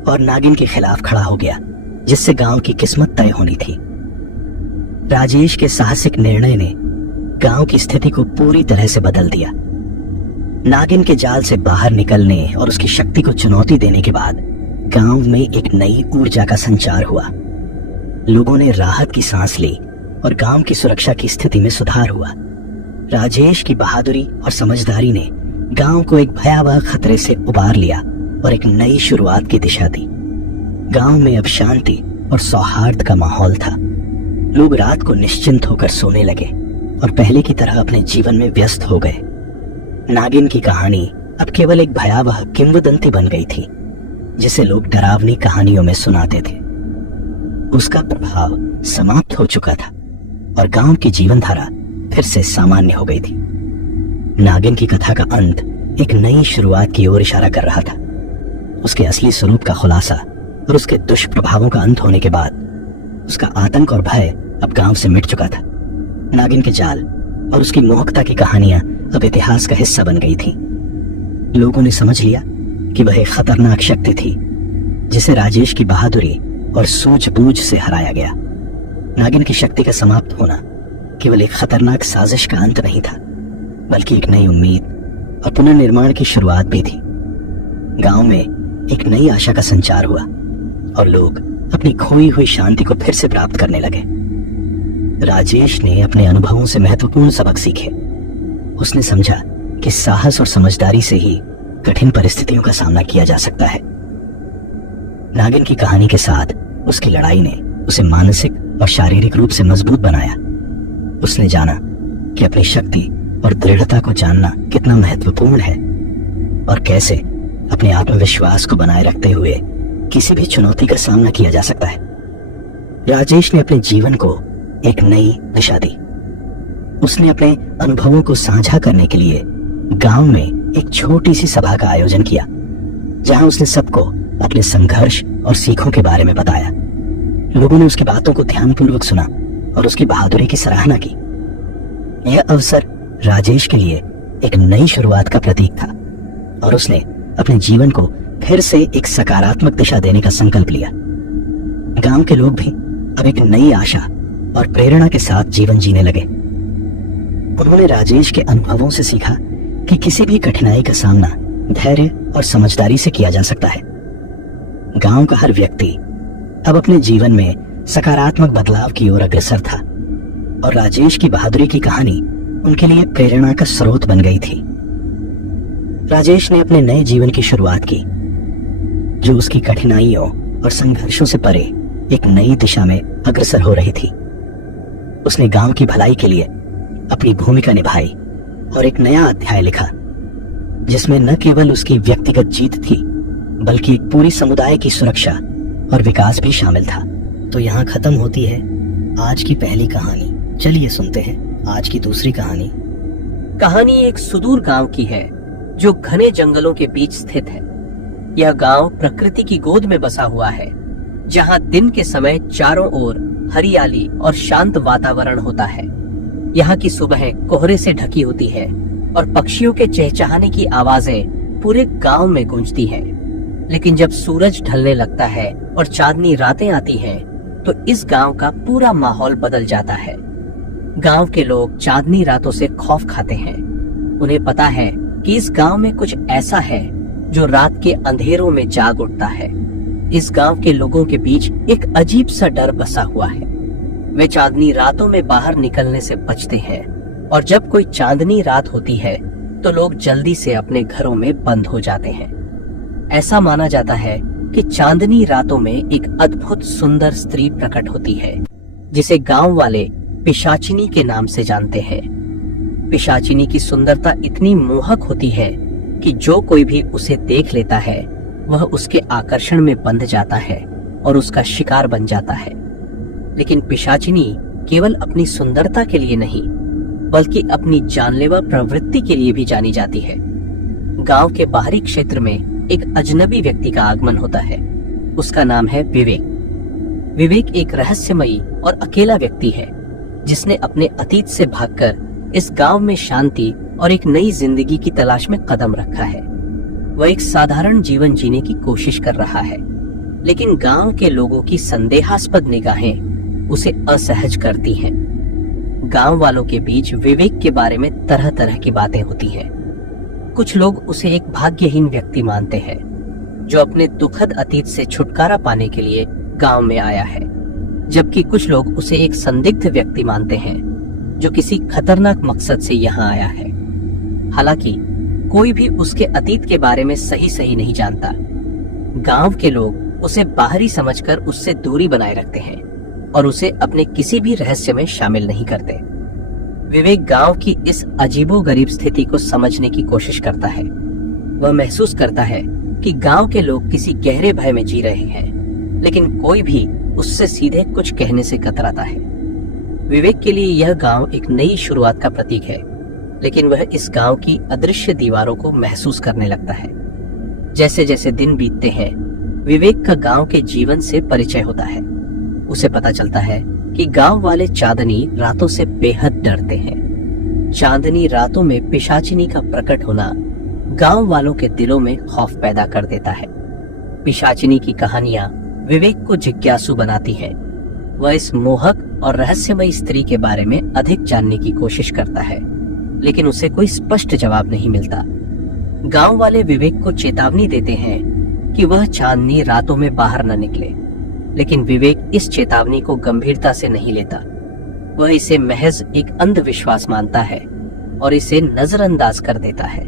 और नागिन के खिलाफ खड़ा हो गया, जिससे गांव की किस्मत तय होनी थी। राजेश के साहसिक निर्णय ने गांव की स्थिति को पूरी तरह से बदल दिया। नागिन के जाल से बाहर निकलने और उसकी शक्ति को चुनौती देने के बाद गांव में एक नई ऊर्जा का संचार हुआ। लोगों ने राहत की सांस ली और गांव की सुरक्षा की स्थिति में सुधार हुआ। राजेश की बहादुरी और समझदारी ने गांव को एक भयावह खतरे से उबार लिया और एक नई शुरुआत की दिशा दी। गांव में अब शांति और सौहार्द का माहौल था। लोग रात को निश्चिंत होकर सोने लगे और पहले की तरह अपने जीवन में व्यस्त हो गए। नागिन की कहानी अब केवल एक भयावह किंवदंती बन गई थी, जिसे लोग डरावनी कहानियों में सुनाते थे। उसका प्रभाव समाप्त हो चुका था और गांव की जीवन धारा फिर से सामान्य हो गई थी। नागिन की कथा का अंत एक नई शुरुआत की ओर इशारा कर रहा था। उसके असली स्वरूप का खुलासा और उसके दुष्प्रभावों का अंत होने के बाद उसका आतंक और भय अब गांव से मिट चुका था। नागिन के जाल और उसकी मोहकता की कहानियां अब इतिहास का हिस्सा बन गई थी। लोगों ने समझ लिया कि वह एक खतरनाक शक्ति थी जिसे राजेश की बहादुरी और सूझबूझ से हराया गया। नागिन की शक्ति का समाप्त होना केवल एक खतरनाक साजिश का अंत नहीं था, बल्कि एक नई उम्मीद और पुनर्निर्माण की शुरुआत भी थी। गांव में एक नई आशा का संचार हुआ और लोग अपनी खोई हुई शांति को फिर से प्राप्त करने लगे। राजेश ने अपने अनुभवों से महत्वपूर्ण सबक सीखे। उसने समझा कि साहस और समझदारी से ही कठिन परिस्थितियों का सामना किया जा सकता है। नागिन की कहानी के साथ उसकी लड़ाई ने उसे मानसिक और शारीरिक रूप से मजबूत बनाया। उसने जाना कि अपनी शक्ति और दृढ़ता को जानना कितना महत्वपूर्ण है और कैसे अपने आत्मविश्वास को बनाए रखते हुए किसी भी चुनौती का सामना किया जा सकता है। राजेश ने अपने जीवन को एक नई दिशा दी। उसने अपने अनुभवों को साझा करने के लिए गांव में एक छोटी सी सभा का आयोजन किया, जहां उसने सबको अपने संघर्ष और सीखों के बारे में बताया। लोगों ने उसकी बातों को ध्यानपूर्वक सुना और उसकी बहादुरी की सराहना की। यह अवसर राजेश के लिए एक नई शुरुआत का प्रतीक था और उसने अपने जीवन को फिर से एक सकारात्मक दिशा देने का संकल्प लिया। गांव के लोग भी अब एक नई आशा और प्रेरणा के साथ जीवन जीने लगे। उन्होंने राजेश के अनुभवों से सीखा कि किसी भी कठिनाई का सामना धैर्य और समझदारी से किया जा सकता है। गांव का हर व्यक्ति अब अपने जीवन में सकारात्मक बदलाव की ओर अग्रसर था और राजेश की बहादुरी की कहानी उनके लिए प्रेरणा का स्रोत बन गई थी। राजेश ने अपने नए जीवन की शुरुआत की, जो उसकी कठिनाइयों और संघर्षों से परे एक नई दिशा में अग्रसर हो रही थी। उसने गांव की भलाई के लिए अपनी भूमिका निभाई और एक नया अध्याय लिखा, जिसमें न केवल उसकी व्यक्तिगत जीत थी बल्कि एक पूरी समुदाय की सुरक्षा और विकास भी शामिल था। तो यहाँ खत्म होती है आज की पहली कहानी। चलिए सुनते हैं आज की दूसरी कहानी। कहानी एक सुदूर गांव की है जो घने जंगलों के बीच स्थित है। यह गांव प्रकृति की गोद में बसा हुआ है, जहां दिन के समय चारों ओर हरियाली और शांत वातावरण होता है। यहाँ की सुबहें कोहरे से ढकी होती है और पक्षियों के चहचहाने की आवाजें पूरे गांव में गूंजती हैं। लेकिन जब सूरज ढलने लगता है और चांदनी रातें आती हैं, तो इस गांव का पूरा माहौल बदल जाता है। गांव के लोग चांदनी रातों से खौफ खाते हैं। उन्हें पता है कि इस गांव में कुछ ऐसा है जो रात के अंधेरों में जाग उठता है। इस गांव के लोगों के बीच एक अजीब सा डर बसा हुआ है। वे चांदनी रातों में बाहर निकलने से बचते हैं और जब कोई चांदनी रात होती है तो लोग जल्दी से अपने घरों में बंद हो जाते हैं। ऐसा माना जाता है कि चांदनी रातों में एक अद्भुत सुंदर स्त्री प्रकट होती है, जिसे गांव वाले पिशाचिनी के नाम से जानते हैं। पिशाचिनी की सुंदरता इतनी मोहक होती है कि जो कोई भी उसे देख लेता है वह उसके आकर्षण में बंध जाता है और उसका शिकार बन जाता है। लेकिन पिशाचिनी केवल अपनी सुंदरता के लिए नहीं बल्कि अपनी जानलेवा प्रवृत्ति के लिए भी जानी जाती है। गांव के बाहरी क्षेत्र में एक अजनबी व्यक्ति का आगमन होता है। उसका नाम है विवेक। विवेक एक रहस्यमयी और अकेला व्यक्ति है, जिसने अपने अतीत से भागकर इस गांव में शांति और एक नई जिंदगी की तलाश में कदम रखा है। वह एक साधारण जीवन जीने की कोशिश कर रहा है, लेकिन गांव के लोगों की संदेहास्पद निगाहें उसे असहज करती हैं। गांव वालों के बीच विवेक के बारे में तरह तरह की बातें होती हैं। कुछ लोग उसे एक भाग्यहीन व्यक्ति मानते हैं, जो अपने दुखद अतीत से छुटकारा पाने के लिए गांव में आया है, जबकि कुछ लोग उसे एक संदिग्ध व्यक्ति मानते हैं, जो किसी खतरनाक मकसद से यहाँ आया है। हालांकि कोई भी उसके अतीत के बारे में सही नहीं जानता। गांव के लोग उसे बाहरी समझकर उससे दूरी बनाए रखते हैं और उसे अपने किसी भी रहस्य में शामिल नहीं करते। विवेक गांव की इस अजीबोगरीब स्थिति को समझने की कोशिश करता है। वह महसूस करता है कि गांव के लोग किसी गहरे भय में जी रहे हैं, लेकिन कोई भी उससे सीधे कुछ कहने से कतराता है। विवेक के लिए यह गांव एक नई शुरुआत का प्रतीक है, लेकिन वह इस गांव की अदृश्य दीवारों को महसूस करने लगता है। जैसे जैसे दिन बीतते हैं, विवेक का गांव के जीवन से परिचय होता है। उसे पता चलता है कि गांव वाले चांदनी रातों से बेहद डरते हैं। चांदनी रातों में पिशाचिनी का प्रकट होना गांव वालों के दिलों में खौफ पैदा कर देता है। पिशाचिनी की कहानियां विवेक को जिज्ञासु बनाती हैं। वह इस मोहक और रहस्यमयी स्त्री के बारे में अधिक जानने की कोशिश करता है, लेकिन उसे कोई स्पष्ट जवाब नहीं मिलता। गांव वाले विवेक को चेतावनी देते हैं कि वह चांदनी रातों में बाहर न निकले, लेकिन विवेक इस चेतावनी को गंभीरता से नहीं लेता। वह इसे महज एक अंधविश्वास मानता है और इसे नजरअंदाज कर देता है।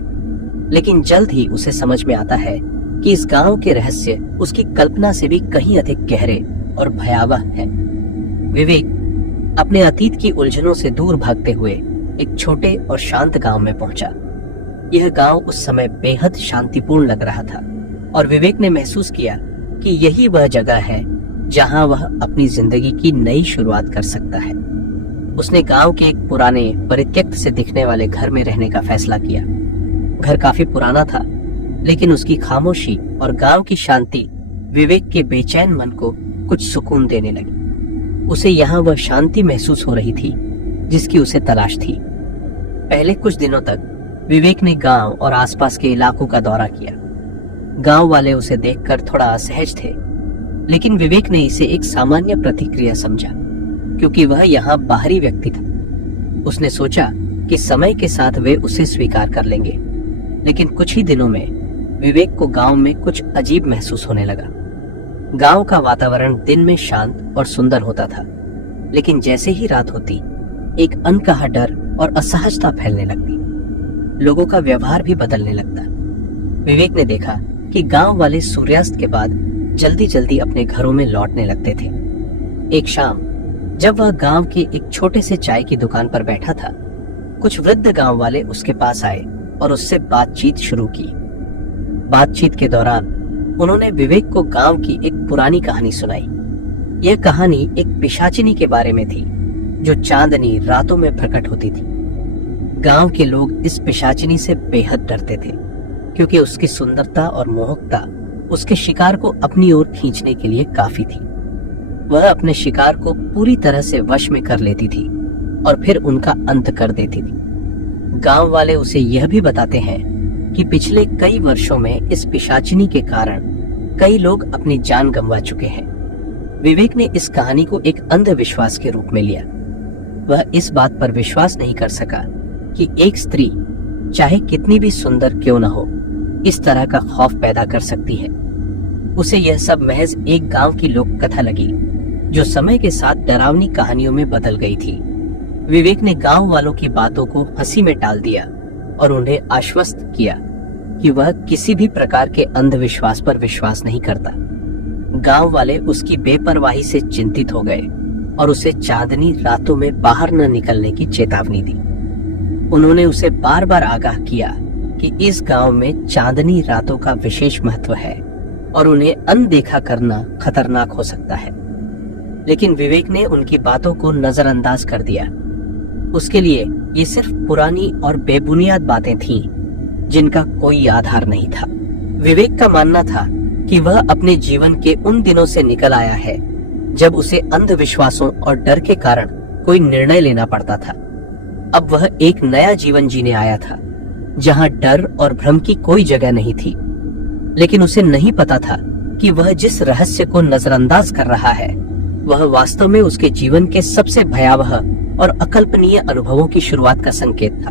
लेकिन जल्द ही उसे समझ में आता है कि इस गांव के रहस्य उसकी कल्पना से भी कहीं अधिक गहरे और भयावह हैं। विवेक अपने अतीत की उलझनों से दूर भागते हुए एक छोटे और शांत गांव में पहुंचा। यह गांव उस समय बेहद शांतिपूर्ण लग रहा था और विवेक ने महसूस किया कि यही वह जगह है जहां वह अपनी जिंदगी की नई शुरुआत कर सकता है। उसने गांव के एक पुराने परित्यक्त से दिखने वाले घर में रहने का फैसला किया। घर काफी पुराना था, लेकिन उसकी खामोशी और गांव की शांति विवेक के बेचैन मन को कुछ सुकून देने लगी। उसे यहाँ वह शांति महसूस हो रही थी जिसकी उसे तलाश थी। पहले कुछ दिनों तक विवेक ने गांव और आसपास के इलाकों का दौरा किया। गांव वाले उसे देखकर थोड़ा असहज थे, लेकिन विवेक ने इसे एक सामान्य प्रतिक्रिया समझा, क्योंकि वह यहाँ बाहरी व्यक्ति था। उसने सोचा कि समय के साथ वे उसे स्वीकार कर लेंगे। लेकिन कुछ ही दिनों में विवेक को गांव में कुछ अजीब महसूस होने लगा। गांव का वातावरण दिन में शांत और सुंदर होता था, लेकिन जैसे ही रात होती, एक अनकहा डर और असहजता फैलने लगती। लोगों का व्यवहार भी बदलने लगता। विवेक ने देखा कि गांव वाले सूर्यास्त के बाद जल्दी जल्दी अपने घरों में लौटने लगते थे। एक शाम जब वह गांव के एक छोटे से चाय की दुकान पर बैठा था, कुछ वृद्ध गांव वाले उसके पास आए और उससे बातचीत शुरू की। बातचीत के दौरान उन्होंने विवेक को गांव की एक पुरानी कहानी सुनाई। यह कहानी एक पिशाचिनी के बारे में थी जो चांदनी रातों में प्रकट होती थी। गांव के लोग इस पिशाचिनी से बेहद डरते थे क्योंकि उसकी सुंदरता और मोहकता उसके शिकार को अपनी ओर खींचने के लिए काफी थी। वह अपने शिकार को पूरी तरह से वश में कर लेती थी और फिर उनका अंत कर देती थी। गांव वाले उसे यह भी बताते हैं कि पिछले कई वर्षों में इस पिशाचिनी के कारण कई लोग अपनी जान गंवा चुके हैं। विवेक ने इस कहानी को एक अंधविश्वास के रूप में लिया। वह इस बात पर विश्वास नहीं कर सका कि एक स्त्री चाहे कितनी भी सुंदर क्यों न हो, इस तरह का खौफ पैदा कर सकती है। उसे यह सब महज एक गांव की लोक कथा लगी जो समय के साथ डरावनी कहानियों में बदल गई थी। विवेक ने गांव वालों की बातों को हंसी में टाल दिया और उन्हें आश्वस्त किया कि वह किसी भी प्रकार के अंधविश्वास पर विश्वास नहीं करता। गांव वाले उसकी बेपरवाही से चिंतित हो गए और उसे चांदनी रातों में बाहर न निकलने की चेतावनी दी। उन्होंने उसे बार बार आगाह किया कि इस गांव में चांदनी रातों का विशेष महत्व है और उन्हें अनदेखा करना खतरनाक हो सकता है। लेकिन विवेक ने उनकी बातों को नजरअंदाज कर दिया। उसके लिए ये सिर्फ पुरानी और बेबुनियाद बातें थीं, जिनका कोई आधार नहीं था। विवेक का मानना था कि वह अपने जीवन के उन दिनों से निकल आया है जब उसे अंधविश्वासों और डर के कारण कोई निर्णय लेना पड़ता था। अब वह एक नया जीवन जीने आया था जहां डर और भ्रम की कोई जगह नहीं थी। लेकिन उसे नहीं पता था कि वह जिस रहस्य को नजरअंदाज कर रहा है वह वास्तव में उसके जीवन के सबसे भयावह और अकल्पनीय अनुभवों की शुरुआत का संकेत था।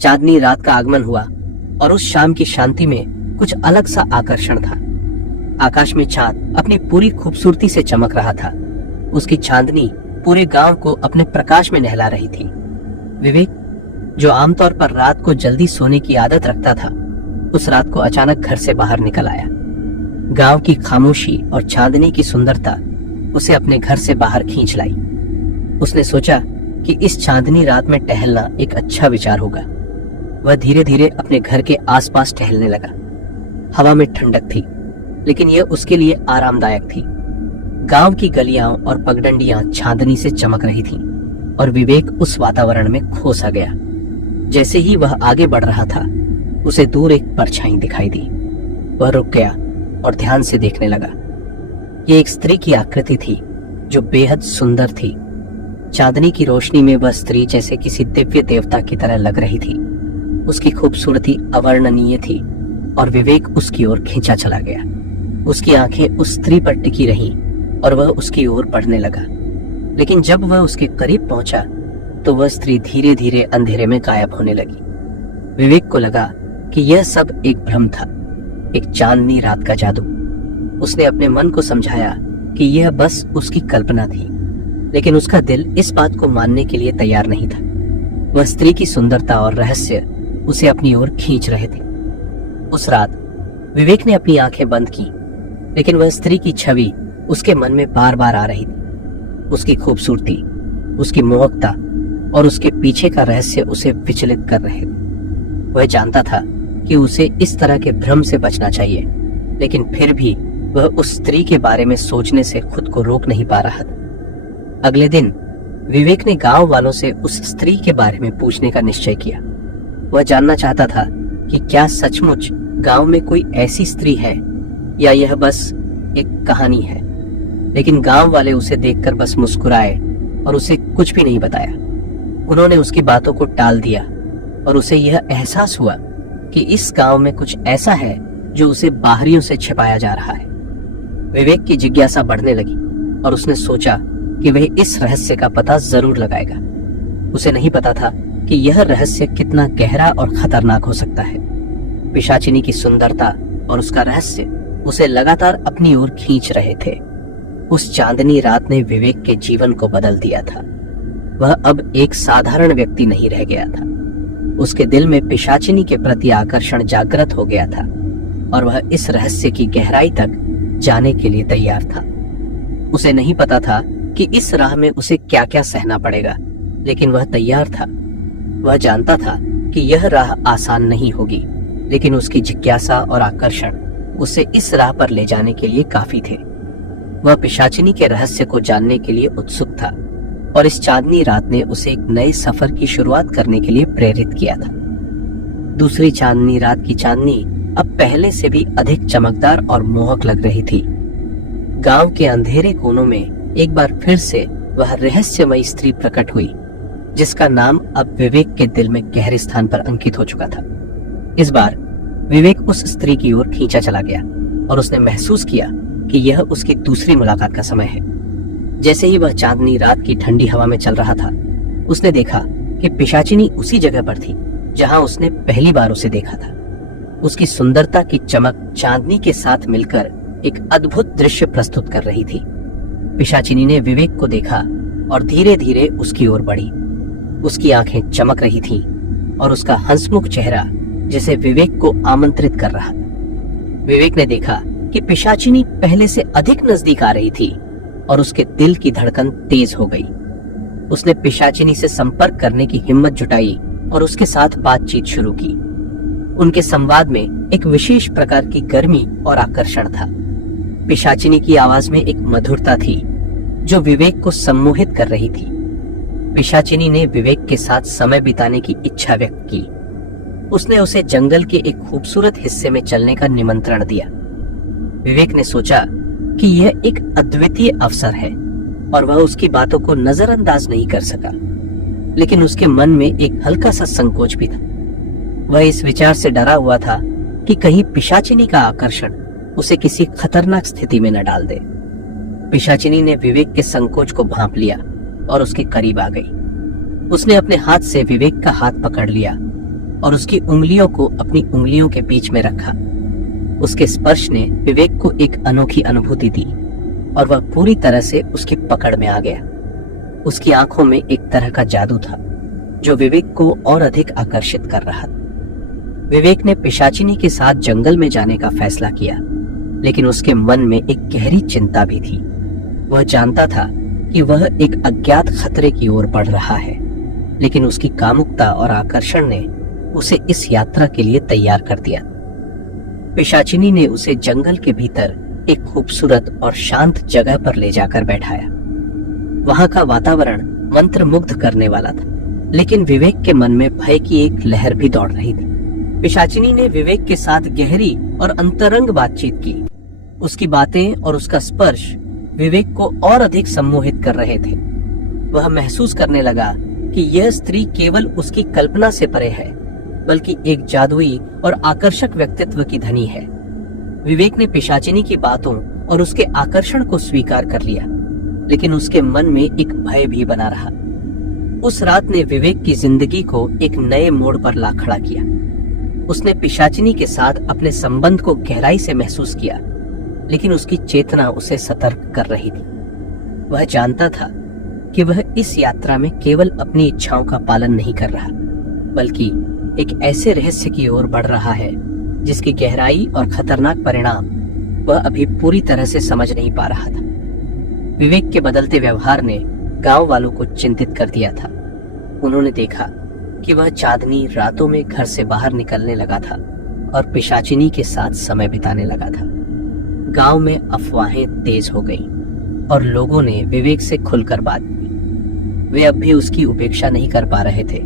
चांदनी रात का आगमन हुआ और उस शाम की शांति में कुछ अलग सा आकर्षण था। आकाश में चांद अपनी पूरी खूबसूरती से चमक रहा था। उसकी चांदनी पूरे गांव को अपने प्रकाश में नहला रही थी। विवेक, जो आमतौर पर रात को जल्दी सोने की आदत रखता था, उस रात को अचानक घर से बाहर निकल आया। गांव की खामोशी और चांदनी की सुंदरता उसे अपने घर से बाहर खींच लाई। उसने सोचा कि इस चांदनी रात में टहलना एक अच्छा विचार होगा। वह धीरे धीरे अपने घर के आसपास टहलने लगा। हवा में ठंडक थी, लेकिन यह उसके लिए आरामदायक थी। गांव की गलियां और पगडंडियां चांदनी से चमक रही थीं और विवेक उस वातावरण में खो सा गया। जैसे ही वह आगे बढ़ रहा था, उसे दूर एक परछाई दिखाई दी। वह रुक गया और ध्यान से देखने लगा। ये एक स्त्री की आकृति थी जो बेहद सुंदर थी। चांदनी की रोशनी में वह स्त्री जैसे किसी दिव्य देवता की तरह लग रही थी। उसकी खूबसूरती अवर्णनीय थी और विवेक उसकी ओर खींचा चला गया। उसकी आंखें उस स्त्री पर टिकी रहीं और वह उसकी ओर बढ़ने लगा। लेकिन जब वह उसके करीब पहुंचा तो वह स्त्री धीरे धीरे अंधेरे में गायब होने लगी। विवेक को लगा कि यह सब एक भ्रम था, एक चांदनी रात का जादू। उसने अपने मन को समझाया कि यह बस उसकी कल्पना थी, लेकिन उसका दिल इस बात को मानने के लिए तैयार नहीं था। वह स्त्री की सुंदरता और रहस्य उसे अपनी ओर खींच रहे थे। उस रात विवेक ने अपनी आंखें बंद की, लेकिन वह स्त्री की छवि उसके मन में बार बार आ रही थी। उसकी खूबसूरती, उसकी मोहकता और उसके पीछे का रहस्य उसे विचलित कर रहे थे। वह जानता था कि उसे इस तरह के भ्रम से बचना चाहिए, लेकिन फिर भी वह उस स्त्री के बारे में सोचने से खुद को रोक नहीं पा रहा था। अगले दिन विवेक ने गांव वालों से उस स्त्री के बारे में पूछने का निश्चय किया। वह जानना चाहता था कि क्या सचमुच गांव में कोई ऐसी स्त्री है या यह बस एक कहानी है। लेकिन गांव वाले उसे देखकर बस मुस्कुराए और उसे कुछ भी नहीं बताया। उन्होंने उसकी बातों को टाल दिया और उसे यह एहसास हुआ कि इस गांव में कुछ ऐसा है जो उसे बाहरियों से छिपाया जा रहा है। विवेक की जिज्ञासा बढ़ने लगी और उसने सोचा कि वह इस रहस्य का पता जरूर लगाएगा। उसे नहीं पता था कि यह रहस्य कितना गहरा और खतरनाक हो सकता है। पिशाचिनी की सुंदरता और उसका रहस्य उसे लगातार अपनी ओर खींच रहे थे। उस चांदनी रात ने विवेक के जीवन को बदल दिया था। वह अब एक साधारण व्यक्ति नहीं रह गया था। उसके दिल में पिशाचिनी के प्रति आकर्षण जागृत हो गया था और वह इस रहस्य की गहराई तक जाने के लिए तैयार था। उसे नहीं पता था कि इस राह में उसे क्या क्या सहना पड़ेगा, लेकिन वह तैयार था। वह जानता था कि यह राह आसान नहीं होगी, लेकिन उसकी जिज्ञासा और आकर्षण उसे इस राह पर ले जाने के लिए काफी थे। वह पिशाचिनी के रहस्य को जानने के लिए उत्सुक था और इस चांदनी रात ने उसे एक नए सफर की शुरुआत करने के लिए प्रेरित किया था। दूसरी चांदनी रात की चांदनी अब पहले से भी अधिक चमकदार और मोहक लग रही थी। गांव के अंधेरे कोनों में एक बार फिर से वह रहस्यमयी स्त्री प्रकट हुई, जिसका नाम अब विवेक के दिल में गहरे स्थान पर अंकित हो चुका था। इस बार विवेक उस स्त्री की ओर खींचा चला गया और उसने महसूस किया कि यह उसकी दूसरी मुलाकात का समय है। जैसे ही वह चांदनी रात की ठंडी हवा में चल रहा था, उसने देखा कि पिशाचिनी उसी जगह पर थी जहां उसने पहली बार उसे देखा था। उसकी सुंदरता की चमक चांदनी के साथ मिलकर एक अद्भुत दृश्य प्रस्तुत कर रही थी। पिशाचिनी ने विवेक को देखा और धीरे धीरे उसकी ओर बढ़ी। उसकी आंखें चमक रही थीं और उसका हंसमुख चेहरा जिसे विवेक को आमंत्रित कर रहा था। विवेक ने देखा कि पिशाचिनी पहले से अधिक नजदीक आ रही थी और उसके दिल की धड़कन तेज हो गई। उसने पिशाचिनी से संपर्क करने की हिम्मत जुटाई और उसके साथ बातचीत शुरू की। उनके संवाद में एक विशेष प्रकार की गर्मी और आकर्षण था। पिशाचिनी की आवाज में एक मधुरता थी जो विवेक को सम्मोहित कर रही थी। पिशाचिनी ने विवेक के साथ समय बिताने की इच्छा व्यक्त की। उसने उसे जंगल के एक खूबसूरत हिस्से में चलने का निमंत्रण दिया। विवेक ने सोचा कि यह एक अद्वितीय अवसर है और वह उसकी बातों को नजरअंदाज नहीं कर सका, लेकिन उसके मन में एक हल्का सा संकोच भी था। वह इस विचार से डरा हुआ था कि कहीं पिशाचिनी का आकर्षण उसे किसी खतरनाक स्थिति में न डाल दे। पिशाचिनी ने विवेक के संकोच को भांप लिया और उसके करीब आ गई। उसने अपने हाथ से विवेक का हाथ पकड़ लिया और उसकी उंगलियों को अपनी उंगलियों के बीच में रखा। उसके स्पर्श ने विवेक को एक अनोखी अनुभूति दी और वह पूरी तरह से उसकी पकड़ में आ गया। उसकी आंखों में एक तरह का जादू था जो विवेक को और अधिक आकर्षित कर रहा था। विवेक ने पिशाचिनी के साथ जंगल में जाने का फैसला किया, लेकिन उसके मन में एक गहरी चिंता भी थी। वह जानता था कि वह एक अज्ञात खतरे की ओर बढ़ रहा है, लेकिन उसकी कामुकता और आकर्षण ने उसे इस यात्रा के लिए तैयार कर दिया। पिशाचिनी ने उसे जंगल के भीतर एक खूबसूरत और शांत जगह पर ले जाकर बैठाया। वहां का वातावरण मंत्रमुग्ध करने वाला था, लेकिन विवेक के मन में भय की एक लहर भी दौड़ रही थी। पिशाचिनी ने विवेक के साथ गहरी और अंतरंग बातचीत की। उसकी बातें और उसका स्पर्श विवेक को और अधिक सम्मोहित कर रहे थे। वह महसूस करने लगा कि यह स्त्री केवल उसकी कल्पना से परे है, बल्कि एक जादुई और आकर्षक व्यक्तित्व की धनी है। विवेक ने पिशाचिनी की बातों और उसके आकर्षण को स्वीकार कर लिया, लेकिन उसके मन में एक भय भी बना रहा। उस रात ने विवेक की जिंदगी को एक नए मोड़ पर ला खड़ा किया। उसने पिशाचिनी के साथ अपने संबंध को गहराई से महसूस किया, लेकिन उसकी चेतना उसे सतर्क कर रही थी। वह जानता था कि वह इस यात्रा में केवल अपनी इच्छाओं का पालन नहीं कर रहा, बल्कि एक ऐसे रहस्य की ओर बढ़ रहा है जिसकी गहराई और खतरनाक परिणाम वह अभी पूरी तरह से समझ नहीं पा रहा था। विवेक के बदलते व्यवहार ने गांव वालों को चिंतित कर दिया था। उन्होंने देखा कि वह चांदनी रातों में घर से बाहर निकलने लगा था और पिशाचिनी के साथ समय बिताने लगा था। गांव में अफवाहें तेज हो गईं और लोगों ने विवेक से खुलकर बात की। वे अब भी उसकी उपेक्षा नहीं कर पा रहे थे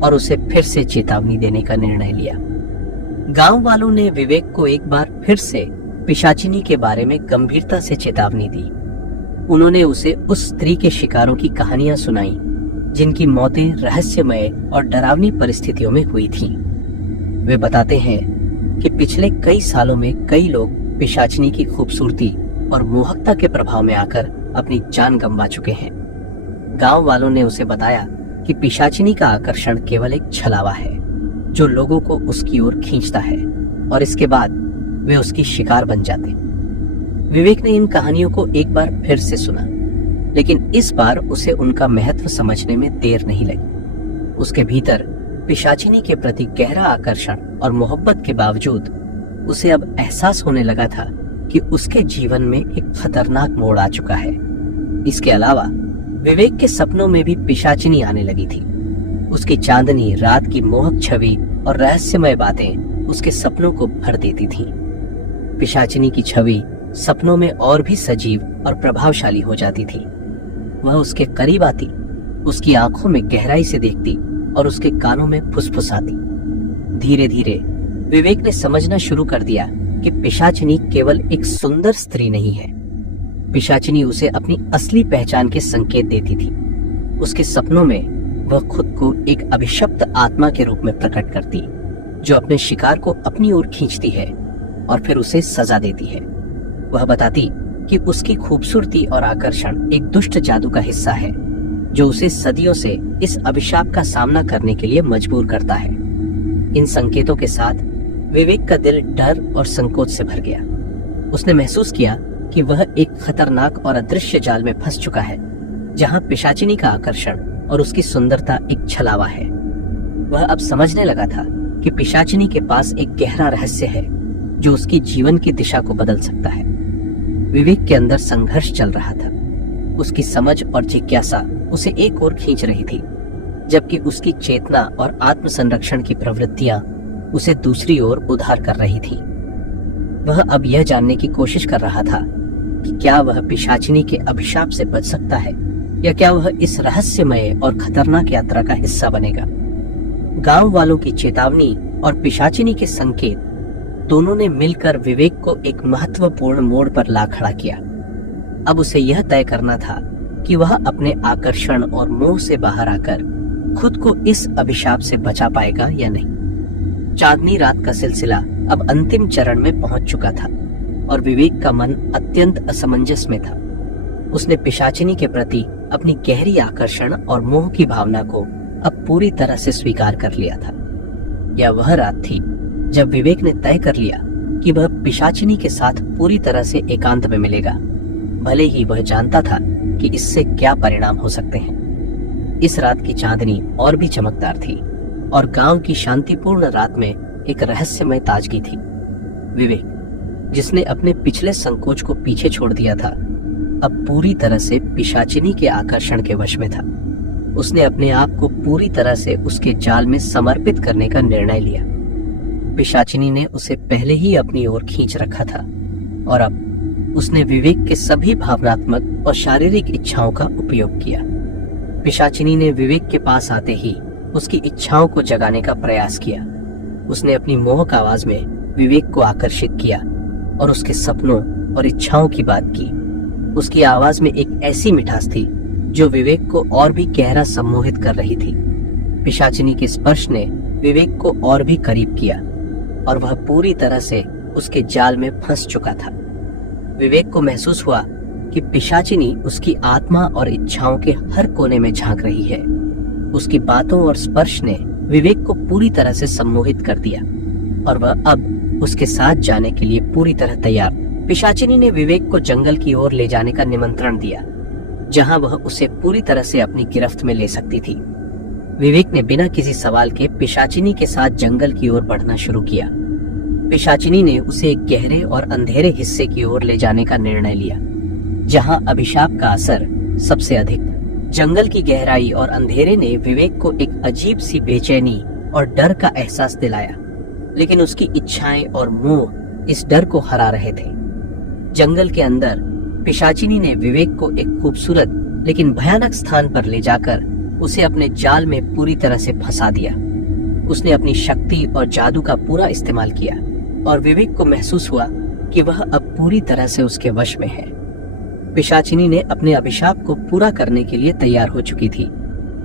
और उसे फिर से चेतावनी देने का निर्णय लिया। गांव वालों ने विवेक को एक बार फिर से पिशाचिनी के बारे में गंभीरता से चेतावनी दी। उन्होंने उसे उस स्त्री के शिकारों की कहानियां सुनाई जिनकी मौतें रहस्यमय और डरावनी परिस्थितियों में हुई थीं। वे बताते हैं कि पिछले कई सालों में कई लोग पिशाचिनी की खूबसूरती और मोहकता के प्रभाव में आकर अपनी जान गंवा चुके हैं। गांव वालों ने उसे बताया कि पिशाचिनी का आकर्षण केवल एक छलावा है जो लोगों को उसकी ओर खींचता है और इसके बाद वे उसकी शिकार बन जाते। विवेक ने इन कहानियों को एक बार फिर से सुना, लेकिन इस बार उसे उनका महत्व समझने में देर नहीं लगी। उसके भीतर पिशाचिनी के प्रति गहरा आकर्षण और मोहब्बत के बावजूद उसे अब एहसास होने लगा था कि उसके जीवन में एक खतरनाक मोड़ आ चुका है। इसके अलावा विवेक के सपनों में भी पिशाचिनी आने लगी थी। उसकी चांदनी, रात की मोहक छवि और रहस्यमय बातें उसके सपनों को भर देती थीं। पिशाचिनी की छवि सपनों में और भी सजीव और प्रभावशाली हो जाती थी। वह उसके करीब आती, उसकी आंखों में गहराई से देखती और उसके कानों में फुसफुसाती। धीरे धीरे विवेक ने समझना शुरू कर दिया कि पिशाचिनी केवल एक सुंदर स्त्री नहीं है। पिशाचिनी उसे अपनी असली पहचान के संकेत देती थी। उसके सपनों में वह खुद को एक अभिशप्त आत्मा के रूप में प्रकट करती, जो अपने शिकार को अपनी ओर खींचती है और फिर उसे सजा देती है। वह बताती कि उसकी खूबसूरती और आकर्षण एक दुष्ट जादू का हिस्सा है, जो उसे सदियों से इस अभिशाप का सामना करने के लिए मजबूर करता है। इन संकेतों के साथ विवेक का दिल डर और संकोच से भर गया। उसने महसूस किया कि वह एक खतरनाक और अदृश्य जाल में फंस चुका है, जहां पिशाचिनी का आकर्षण और उसकी सुंदरता एक छलावा है। वह अब समझने लगा था कि पिशाचिनी के पास एक गहरा रहस्य है, जो उसकी जीवन की दिशा को बदल सकता है। विवेक के अंदर संघर्ष चल रहा था। उसकी समझ और जिज्ञासा उसे एक ओर खींच रही थी, जबकि उसकी चेतना और आत्म संरक्षण की प्रवृत्तियां उसे दूसरी ओर उधार कर रही थी। वह अब यह जानने की कोशिश कर रहा था कि क्या वह पिशाचिनी के अभिशाप से बच सकता है, या क्या वह इस रहस्यमय और खतरनाक यात्रा का हिस्सा बनेगा। गांव वालों की चेतावनी और पिशाचिनी के संकेत दोनों ने मिलकर विवेक को एक महत्वपूर्ण मोड़ पर ला खड़ा किया। अब उसे यह तय करना था कि वह अपने आकर्षण और मोह से बाहर आकर खुद को इस अभिशाप से बचा पाएगा या नहीं। चांदनी रात का सिलसिला अब अंतिम चरण में पहुंच चुका था और विवेक का मन अत्यंत असमंजस में था। उसने पिशाचिनी के प्रति अपनी गहरी आकर्षण और मोह की भावना को अब पूरी तरह से स्वीकार कर लिया था। यह वह रात थी जब विवेक ने तय कर लिया कि वह पिशाचिनी के साथ पूरी तरह से एकांत में मिलेगा, भले ही वह जानता था कि इससे क्या परिणाम हो सकते हैं। इस रात की चांदनी और भी चमकदार थी और गांव की शांतिपूर्ण रात में एक रहस्यमय ताजगी थी। विवेक, जिसने अपने पिछले संकोच को पीछे छोड़ दिया था, अब पूरी तरह से पिशाचिनी के आकर्षण के वश में था। उसने अपने आप को पूरी तरह से उसके जाल में समर्पित करने का निर्णय लिया। पिशाचिनी ने उसे पहले ही अपनी ओर खींच रखा था और अब उसने विवेक के सभी भावनात्मक और शारीरिक इच्छाओं का उपयोग किया। पिशाचिनी ने विवेक के पास आते ही उसकी इच्छाओं को जगाने का प्रयास किया। उसने अपनी मोहक आवाज में विवेक को आकर्षित किया और उसके सपनों और इच्छाओं की बात की। उसकी आवाज में एक ऐसी मिठास थी जो विवेक को और भी गहरा सम्मोहित कर रही थी। पिशाचिनी के स्पर्श ने विवेक को और भी करीब किया और वह पूरी तरह से उसके जाल में फंस चुका था। विवेक को महसूस हुआ कि पिशाचिनी उसकी आत्मा और इच्छाओं के हर कोने में झांक रही है। उसकी बातों और स्पर्श ने विवेक को पूरी तरह से सम्मोहित कर दिया और वह अब उसके साथ जाने के लिए पूरी तरह तैयार। पिशाचिनी ने विवेक को जंगल की ओर ले जाने का निमंत्रण दिया, जहां वह उसे पूरी तरह से अपनी गिरफ्त में ले सकती थी। विवेक ने बिना किसी सवाल के पिशाचिनी के साथ जंगल की ओर बढ़ना शुरू किया। पिशाचिनी ने उसे एक गहरे और अंधेरे हिस्से की ओर ले जाने का निर्णय लिया, जहां अभिशाप का असर सबसे अधिक था। जंगल की गहराई और अंधेरे ने विवेक को एक अजीब सी बेचैनी और डर का एहसास दिलाया, लेकिन उसकी इच्छाएं और मोह इस डर को हरा रहे थे। जंगल के अंदर पिशाचिनी ने विवेक को एक खूबसूरत लेकिन भयानक स्थान पर ले जाकर उसे अपने जाल में पूरी तरह से फंसा दिया। उसने अपनी शक्ति और जादू का पूरा इस्तेमाल किया और विवेक को महसूस हुआ कि वह अब पूरी तरह से उसके वश में है। पिशाचिनी ने अपने अभिशाप को पूरा करने के लिए तैयार हो चुकी थी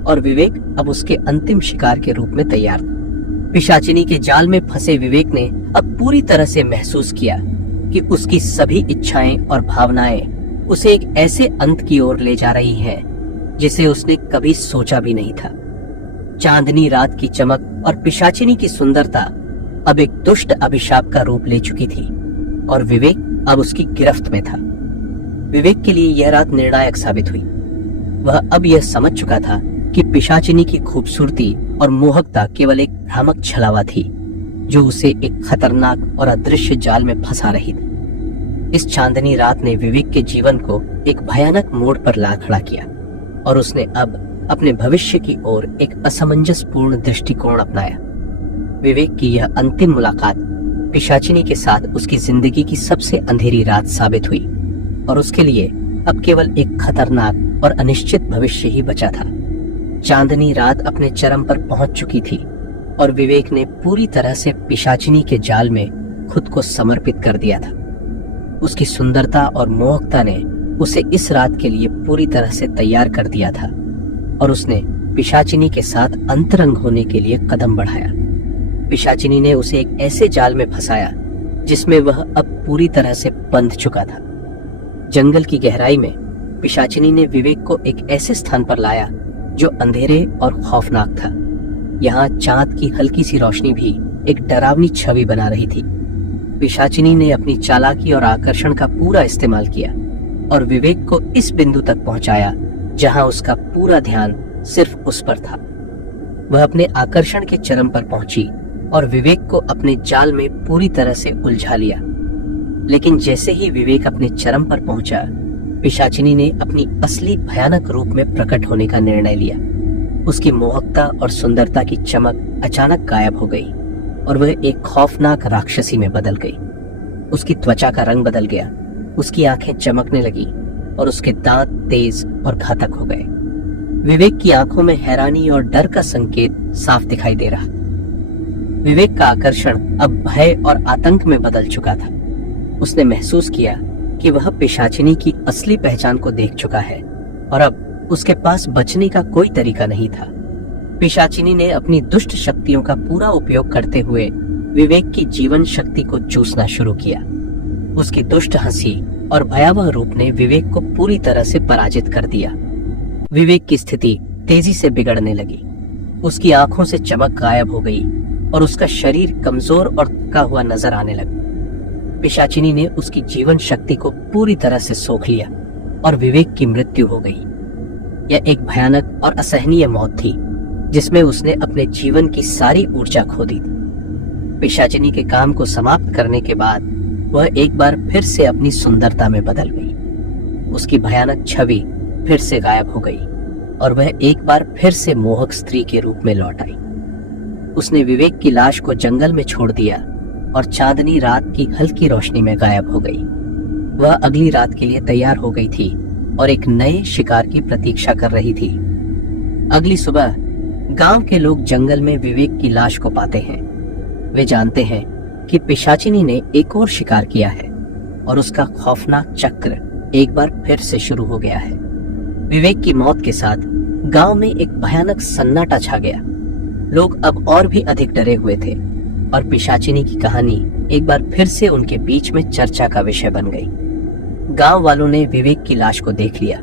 और विवेक अब उसके अंतिम शिकार के रूप में तैयार था। पिशाचिनी के जाल में फंसे विवेक ने अब पूरी तरह से महसूस किया कि उसकी सभी इच्छाएं और भावनाएं उसे एक ऐसे अंत की ओर ले जा रही हैं जिसे उसने कभी सोचा भी नहीं था। चांदनी रात की चमक और पिशाचिनी की सुंदरता अब एक दुष्ट अभिशाप का रूप ले चुकी थी और विवेक अब उसकी गिरफ्त में था। विवेक के लिए यह रात निर्णायक साबित हुई। वह अब यह समझ चुका था कि पिशाचिनी की खूबसूरती और मोहकता केवल एक भ्रामक छलावा थी, जो उसे एक खतरनाक और अदृश्य जाल में फंसा रही थी। इस चांदनी रात ने विवेक के जीवन को एक भयानक मोड़ पर ला खड़ा किया और उसने अब अपने भविष्य की ओर एक असमंजसपूर्ण दृष्टिकोण अपनाया। विवेक की यह अंतिम मुलाकात पिशाचिनी के साथ उसकी जिंदगी की सबसे अंधेरी रात साबित हुई और उसके लिए अब केवल एक खतरनाक और अनिश्चित भविष्य ही बचा था। चांदनी रात अपने चरम पर पहुंच चुकी थी और विवेक ने पूरी तरह से पिशाचिनी के जाल में खुद को समर्पित कर दिया था। उसकी सुंदरता और मोहकता ने उसे इस रात के लिए पूरी तरह से तैयार कर दिया था और उसने पिशाचिनी के साथ अंतरंग होने के लिए कदम बढ़ाया। पिशाचिनी ने उसे एक ऐसे जाल में फंसाया जिसमें वह अब पूरी तरह से बंध चुका था। जंगल की गहराई में पिशाचिनी ने विवेक को एक ऐसे स्थान पर लाया जो अंधेरे और खौफनाक था। यहाँ चांद की हल्की सी रोशनी भी एक डरावनी छवि बना रही थी। पिशाचिनी ने अपनी चालाकी और आकर्षण का पूरा इस्तेमाल किया और विवेक को इस बिंदु तक पहुंचाया जहां उसका पूरा ध्यान सिर्फ उस पर था। वह अपने आकर्षण के चरम पर पहुंची और विवेक को अपने जाल में पूरी तरह से उलझा लिया। लेकिन जैसे ही विवेक अपने चरम पर पहुंचा, पिशाचिनी ने अपनी असली भयानक रूप में प्रकट होने का निर्णय लिया। उसकी मोहकता और सुंदरता की चमक अचानक गायब हो गई और वह एक खौफनाक राक्षसी में बदल गई। उसकी त्वचा का रंग बदल गया, उसकी आंखें चमकने लगी और उसके दांत तेज और घातक हो गए। विवेक की आंखों में हैरानी और डर का संकेत साफ दिखाई दे रहा। विवेक का आकर्षण अब भय और आतंक में बदल चुका था। उसने महसूस किया कि वह पिशाचिनी की असली पहचान को देख चुका है और अब उसके पास बचने का कोई तरीका नहीं था। पिशाचिनी ने अपनी दुष्ट शक्तियों का पूरा उपयोग करते हुए विवेक की जीवन शक्ति को चूसना शुरू किया। उसकी दुष्ट हंसी और भयावह रूप ने विवेक को पूरी तरह से पराजित कर दिया। विवेक की स्थिति तेजी से बिगड़ने लगी। उसकी आंखों से चमक गायब हो गई और उसका शरीर कमजोर और थका हुआ नजर आने लगा। पिशाचिनी ने उसकी जीवन शक्ति को पूरी तरह से सोख लिया और विवेक की मृत्यु हो गई। यह एक भयानक और असहनीय मौत थी जिसमें उसने अपने जीवन की सारी ऊर्जा खो दी थी। पिशाचिनी के काम को समाप्त करने के बाद वह एक बार फिर से अपनी सुंदरता में बदल गई। उसकी भयानक छवि फिर से गायब हो गई और वह एक बार फिर से मोहक स्त्री के रूप में लौट आई। उसने विवेक की लाश को जंगल में छोड़ दिया और चांदनी रात की हल्की रोशनी में गायब हो गई। वह अगली रात के लिए तैयार हो गई थी और एक नए शिकार की प्रतीक्षा कर रही थी। अगली सुबह गांव के लोग जंगल में विवेक की लाश को पाते हैं। वे जानते हैं कि पिशाचिनी ने एक और शिकार किया है और उसका खौफनाक चक्र एक बार फिर से शुरू हो गया है। विवेक की मौत के साथ गांव में एक भयानक सन्नाटा छा गया। लोग अब और भी अधिक डरे हुए थे और पिशाचिनी की कहानी एक बार फिर से उनके बीच में चर्चा का विषय बन गई। गांव वालों ने विवेक की लाश को देख लिया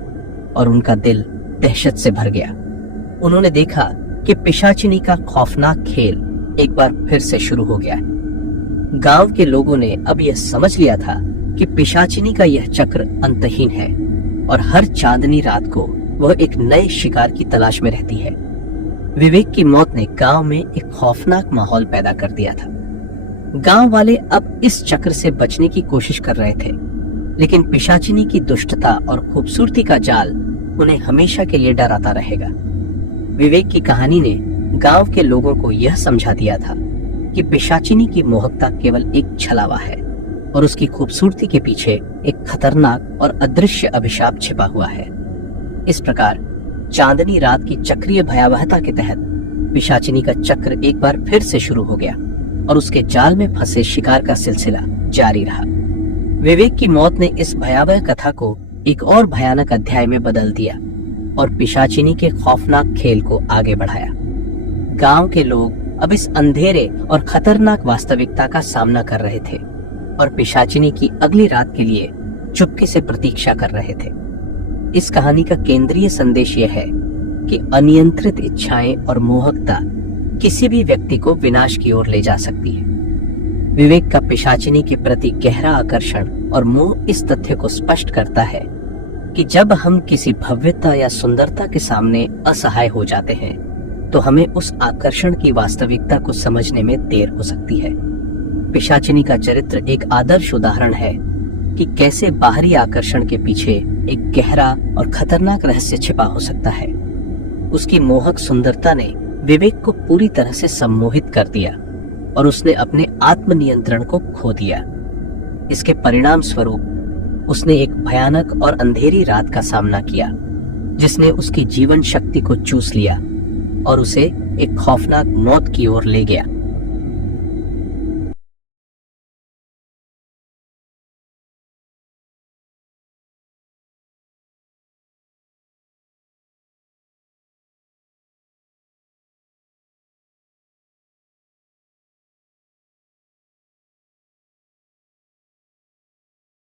और उनका दिल दहशत से भर गया। उन्होंने देखा कि पिशाचिनी का खौफनाक खेल एक बार फिर से शुरू हो गया है। गांव के लोगों ने अब यह समझ लिया था कि पिशाचिनी का यह चक्र अंतहीन है और हर चांदनी रात को वह एक नए शिकार की तलाश में रहती है। विवेक की मौत ने गांव में एक खौफनाक माहौल पैदा कर दिया था। गांव वाले अब इस चक्र से बचने की कोशिश कर रहे थे, लेकिन पिशाचिनी की दुष्टता और खूबसूरती का जाल उन्हें हमेशा के लिए डराता रहेगा। विवेक की कहानी ने गांव के लोगों को यह समझा दिया था कि पिशाचिनी की मोहकता केवल एक छलावा है और उसकी खूबसूरती के पीछे एक खतरनाक और अदृश्य अभिशाप छिपा हुआ है। इस प्रकार चांदनी रात की चक्रीय भयावहता के तहत पिशाचिनी का चक्र एक बार फिर से शुरू हो गया और उसके जाल में फंसे शिकार का सिलसिला जारी रहा। विवेक की मौत ने इस भयावह कथा को एक और भयानक अध्याय में बदल दिया और पिशाचिनी के खौफनाक खेल को आगे बढ़ाया। गांव के लोग अब इस अंधेरे और खतरनाक वास्तविकता का सामना कर रहे थे और पिशाचिनी की अगली रात के लिए चुपके से प्रतीक्षा कर रहे थे। इस कहानी का केंद्रीय संदेश यह है कि अनियंत्रित इच्छाएं और मोहकता किसी भी व्यक्ति को विनाश की ओर ले जा सकती है। विवेक का पिशाचिनी के प्रति गहरा आकर्षण और मोह इस तथ्य को स्पष्ट करता है कि जब हम किसी भव्यता या सुंदरता के सामने असहाय हो जाते हैं तो हमें उस आकर्षण की वास्तविकता को समझने में देर हो सकती है। पिशाचिनी का चरित्र एक आदर्श उदाहरण है कि कैसे बाहरी आकर्षण के पीछे एक गहरा और खतरनाक रहस्य छिपा हो सकता है। उसकी मोहक सुंदरता ने विवेक को पूरी तरह से सम्मोहित कर दिया और उसने अपने आत्मनियंत्रण को खो दिया। इसके परिणाम स्वरूप उसने एक भयानक और अंधेरी रात का सामना किया, जिसने उसकी जीवन शक्ति को चूस लिया और उसे एक खौफनाक मौत की ओर ले गया।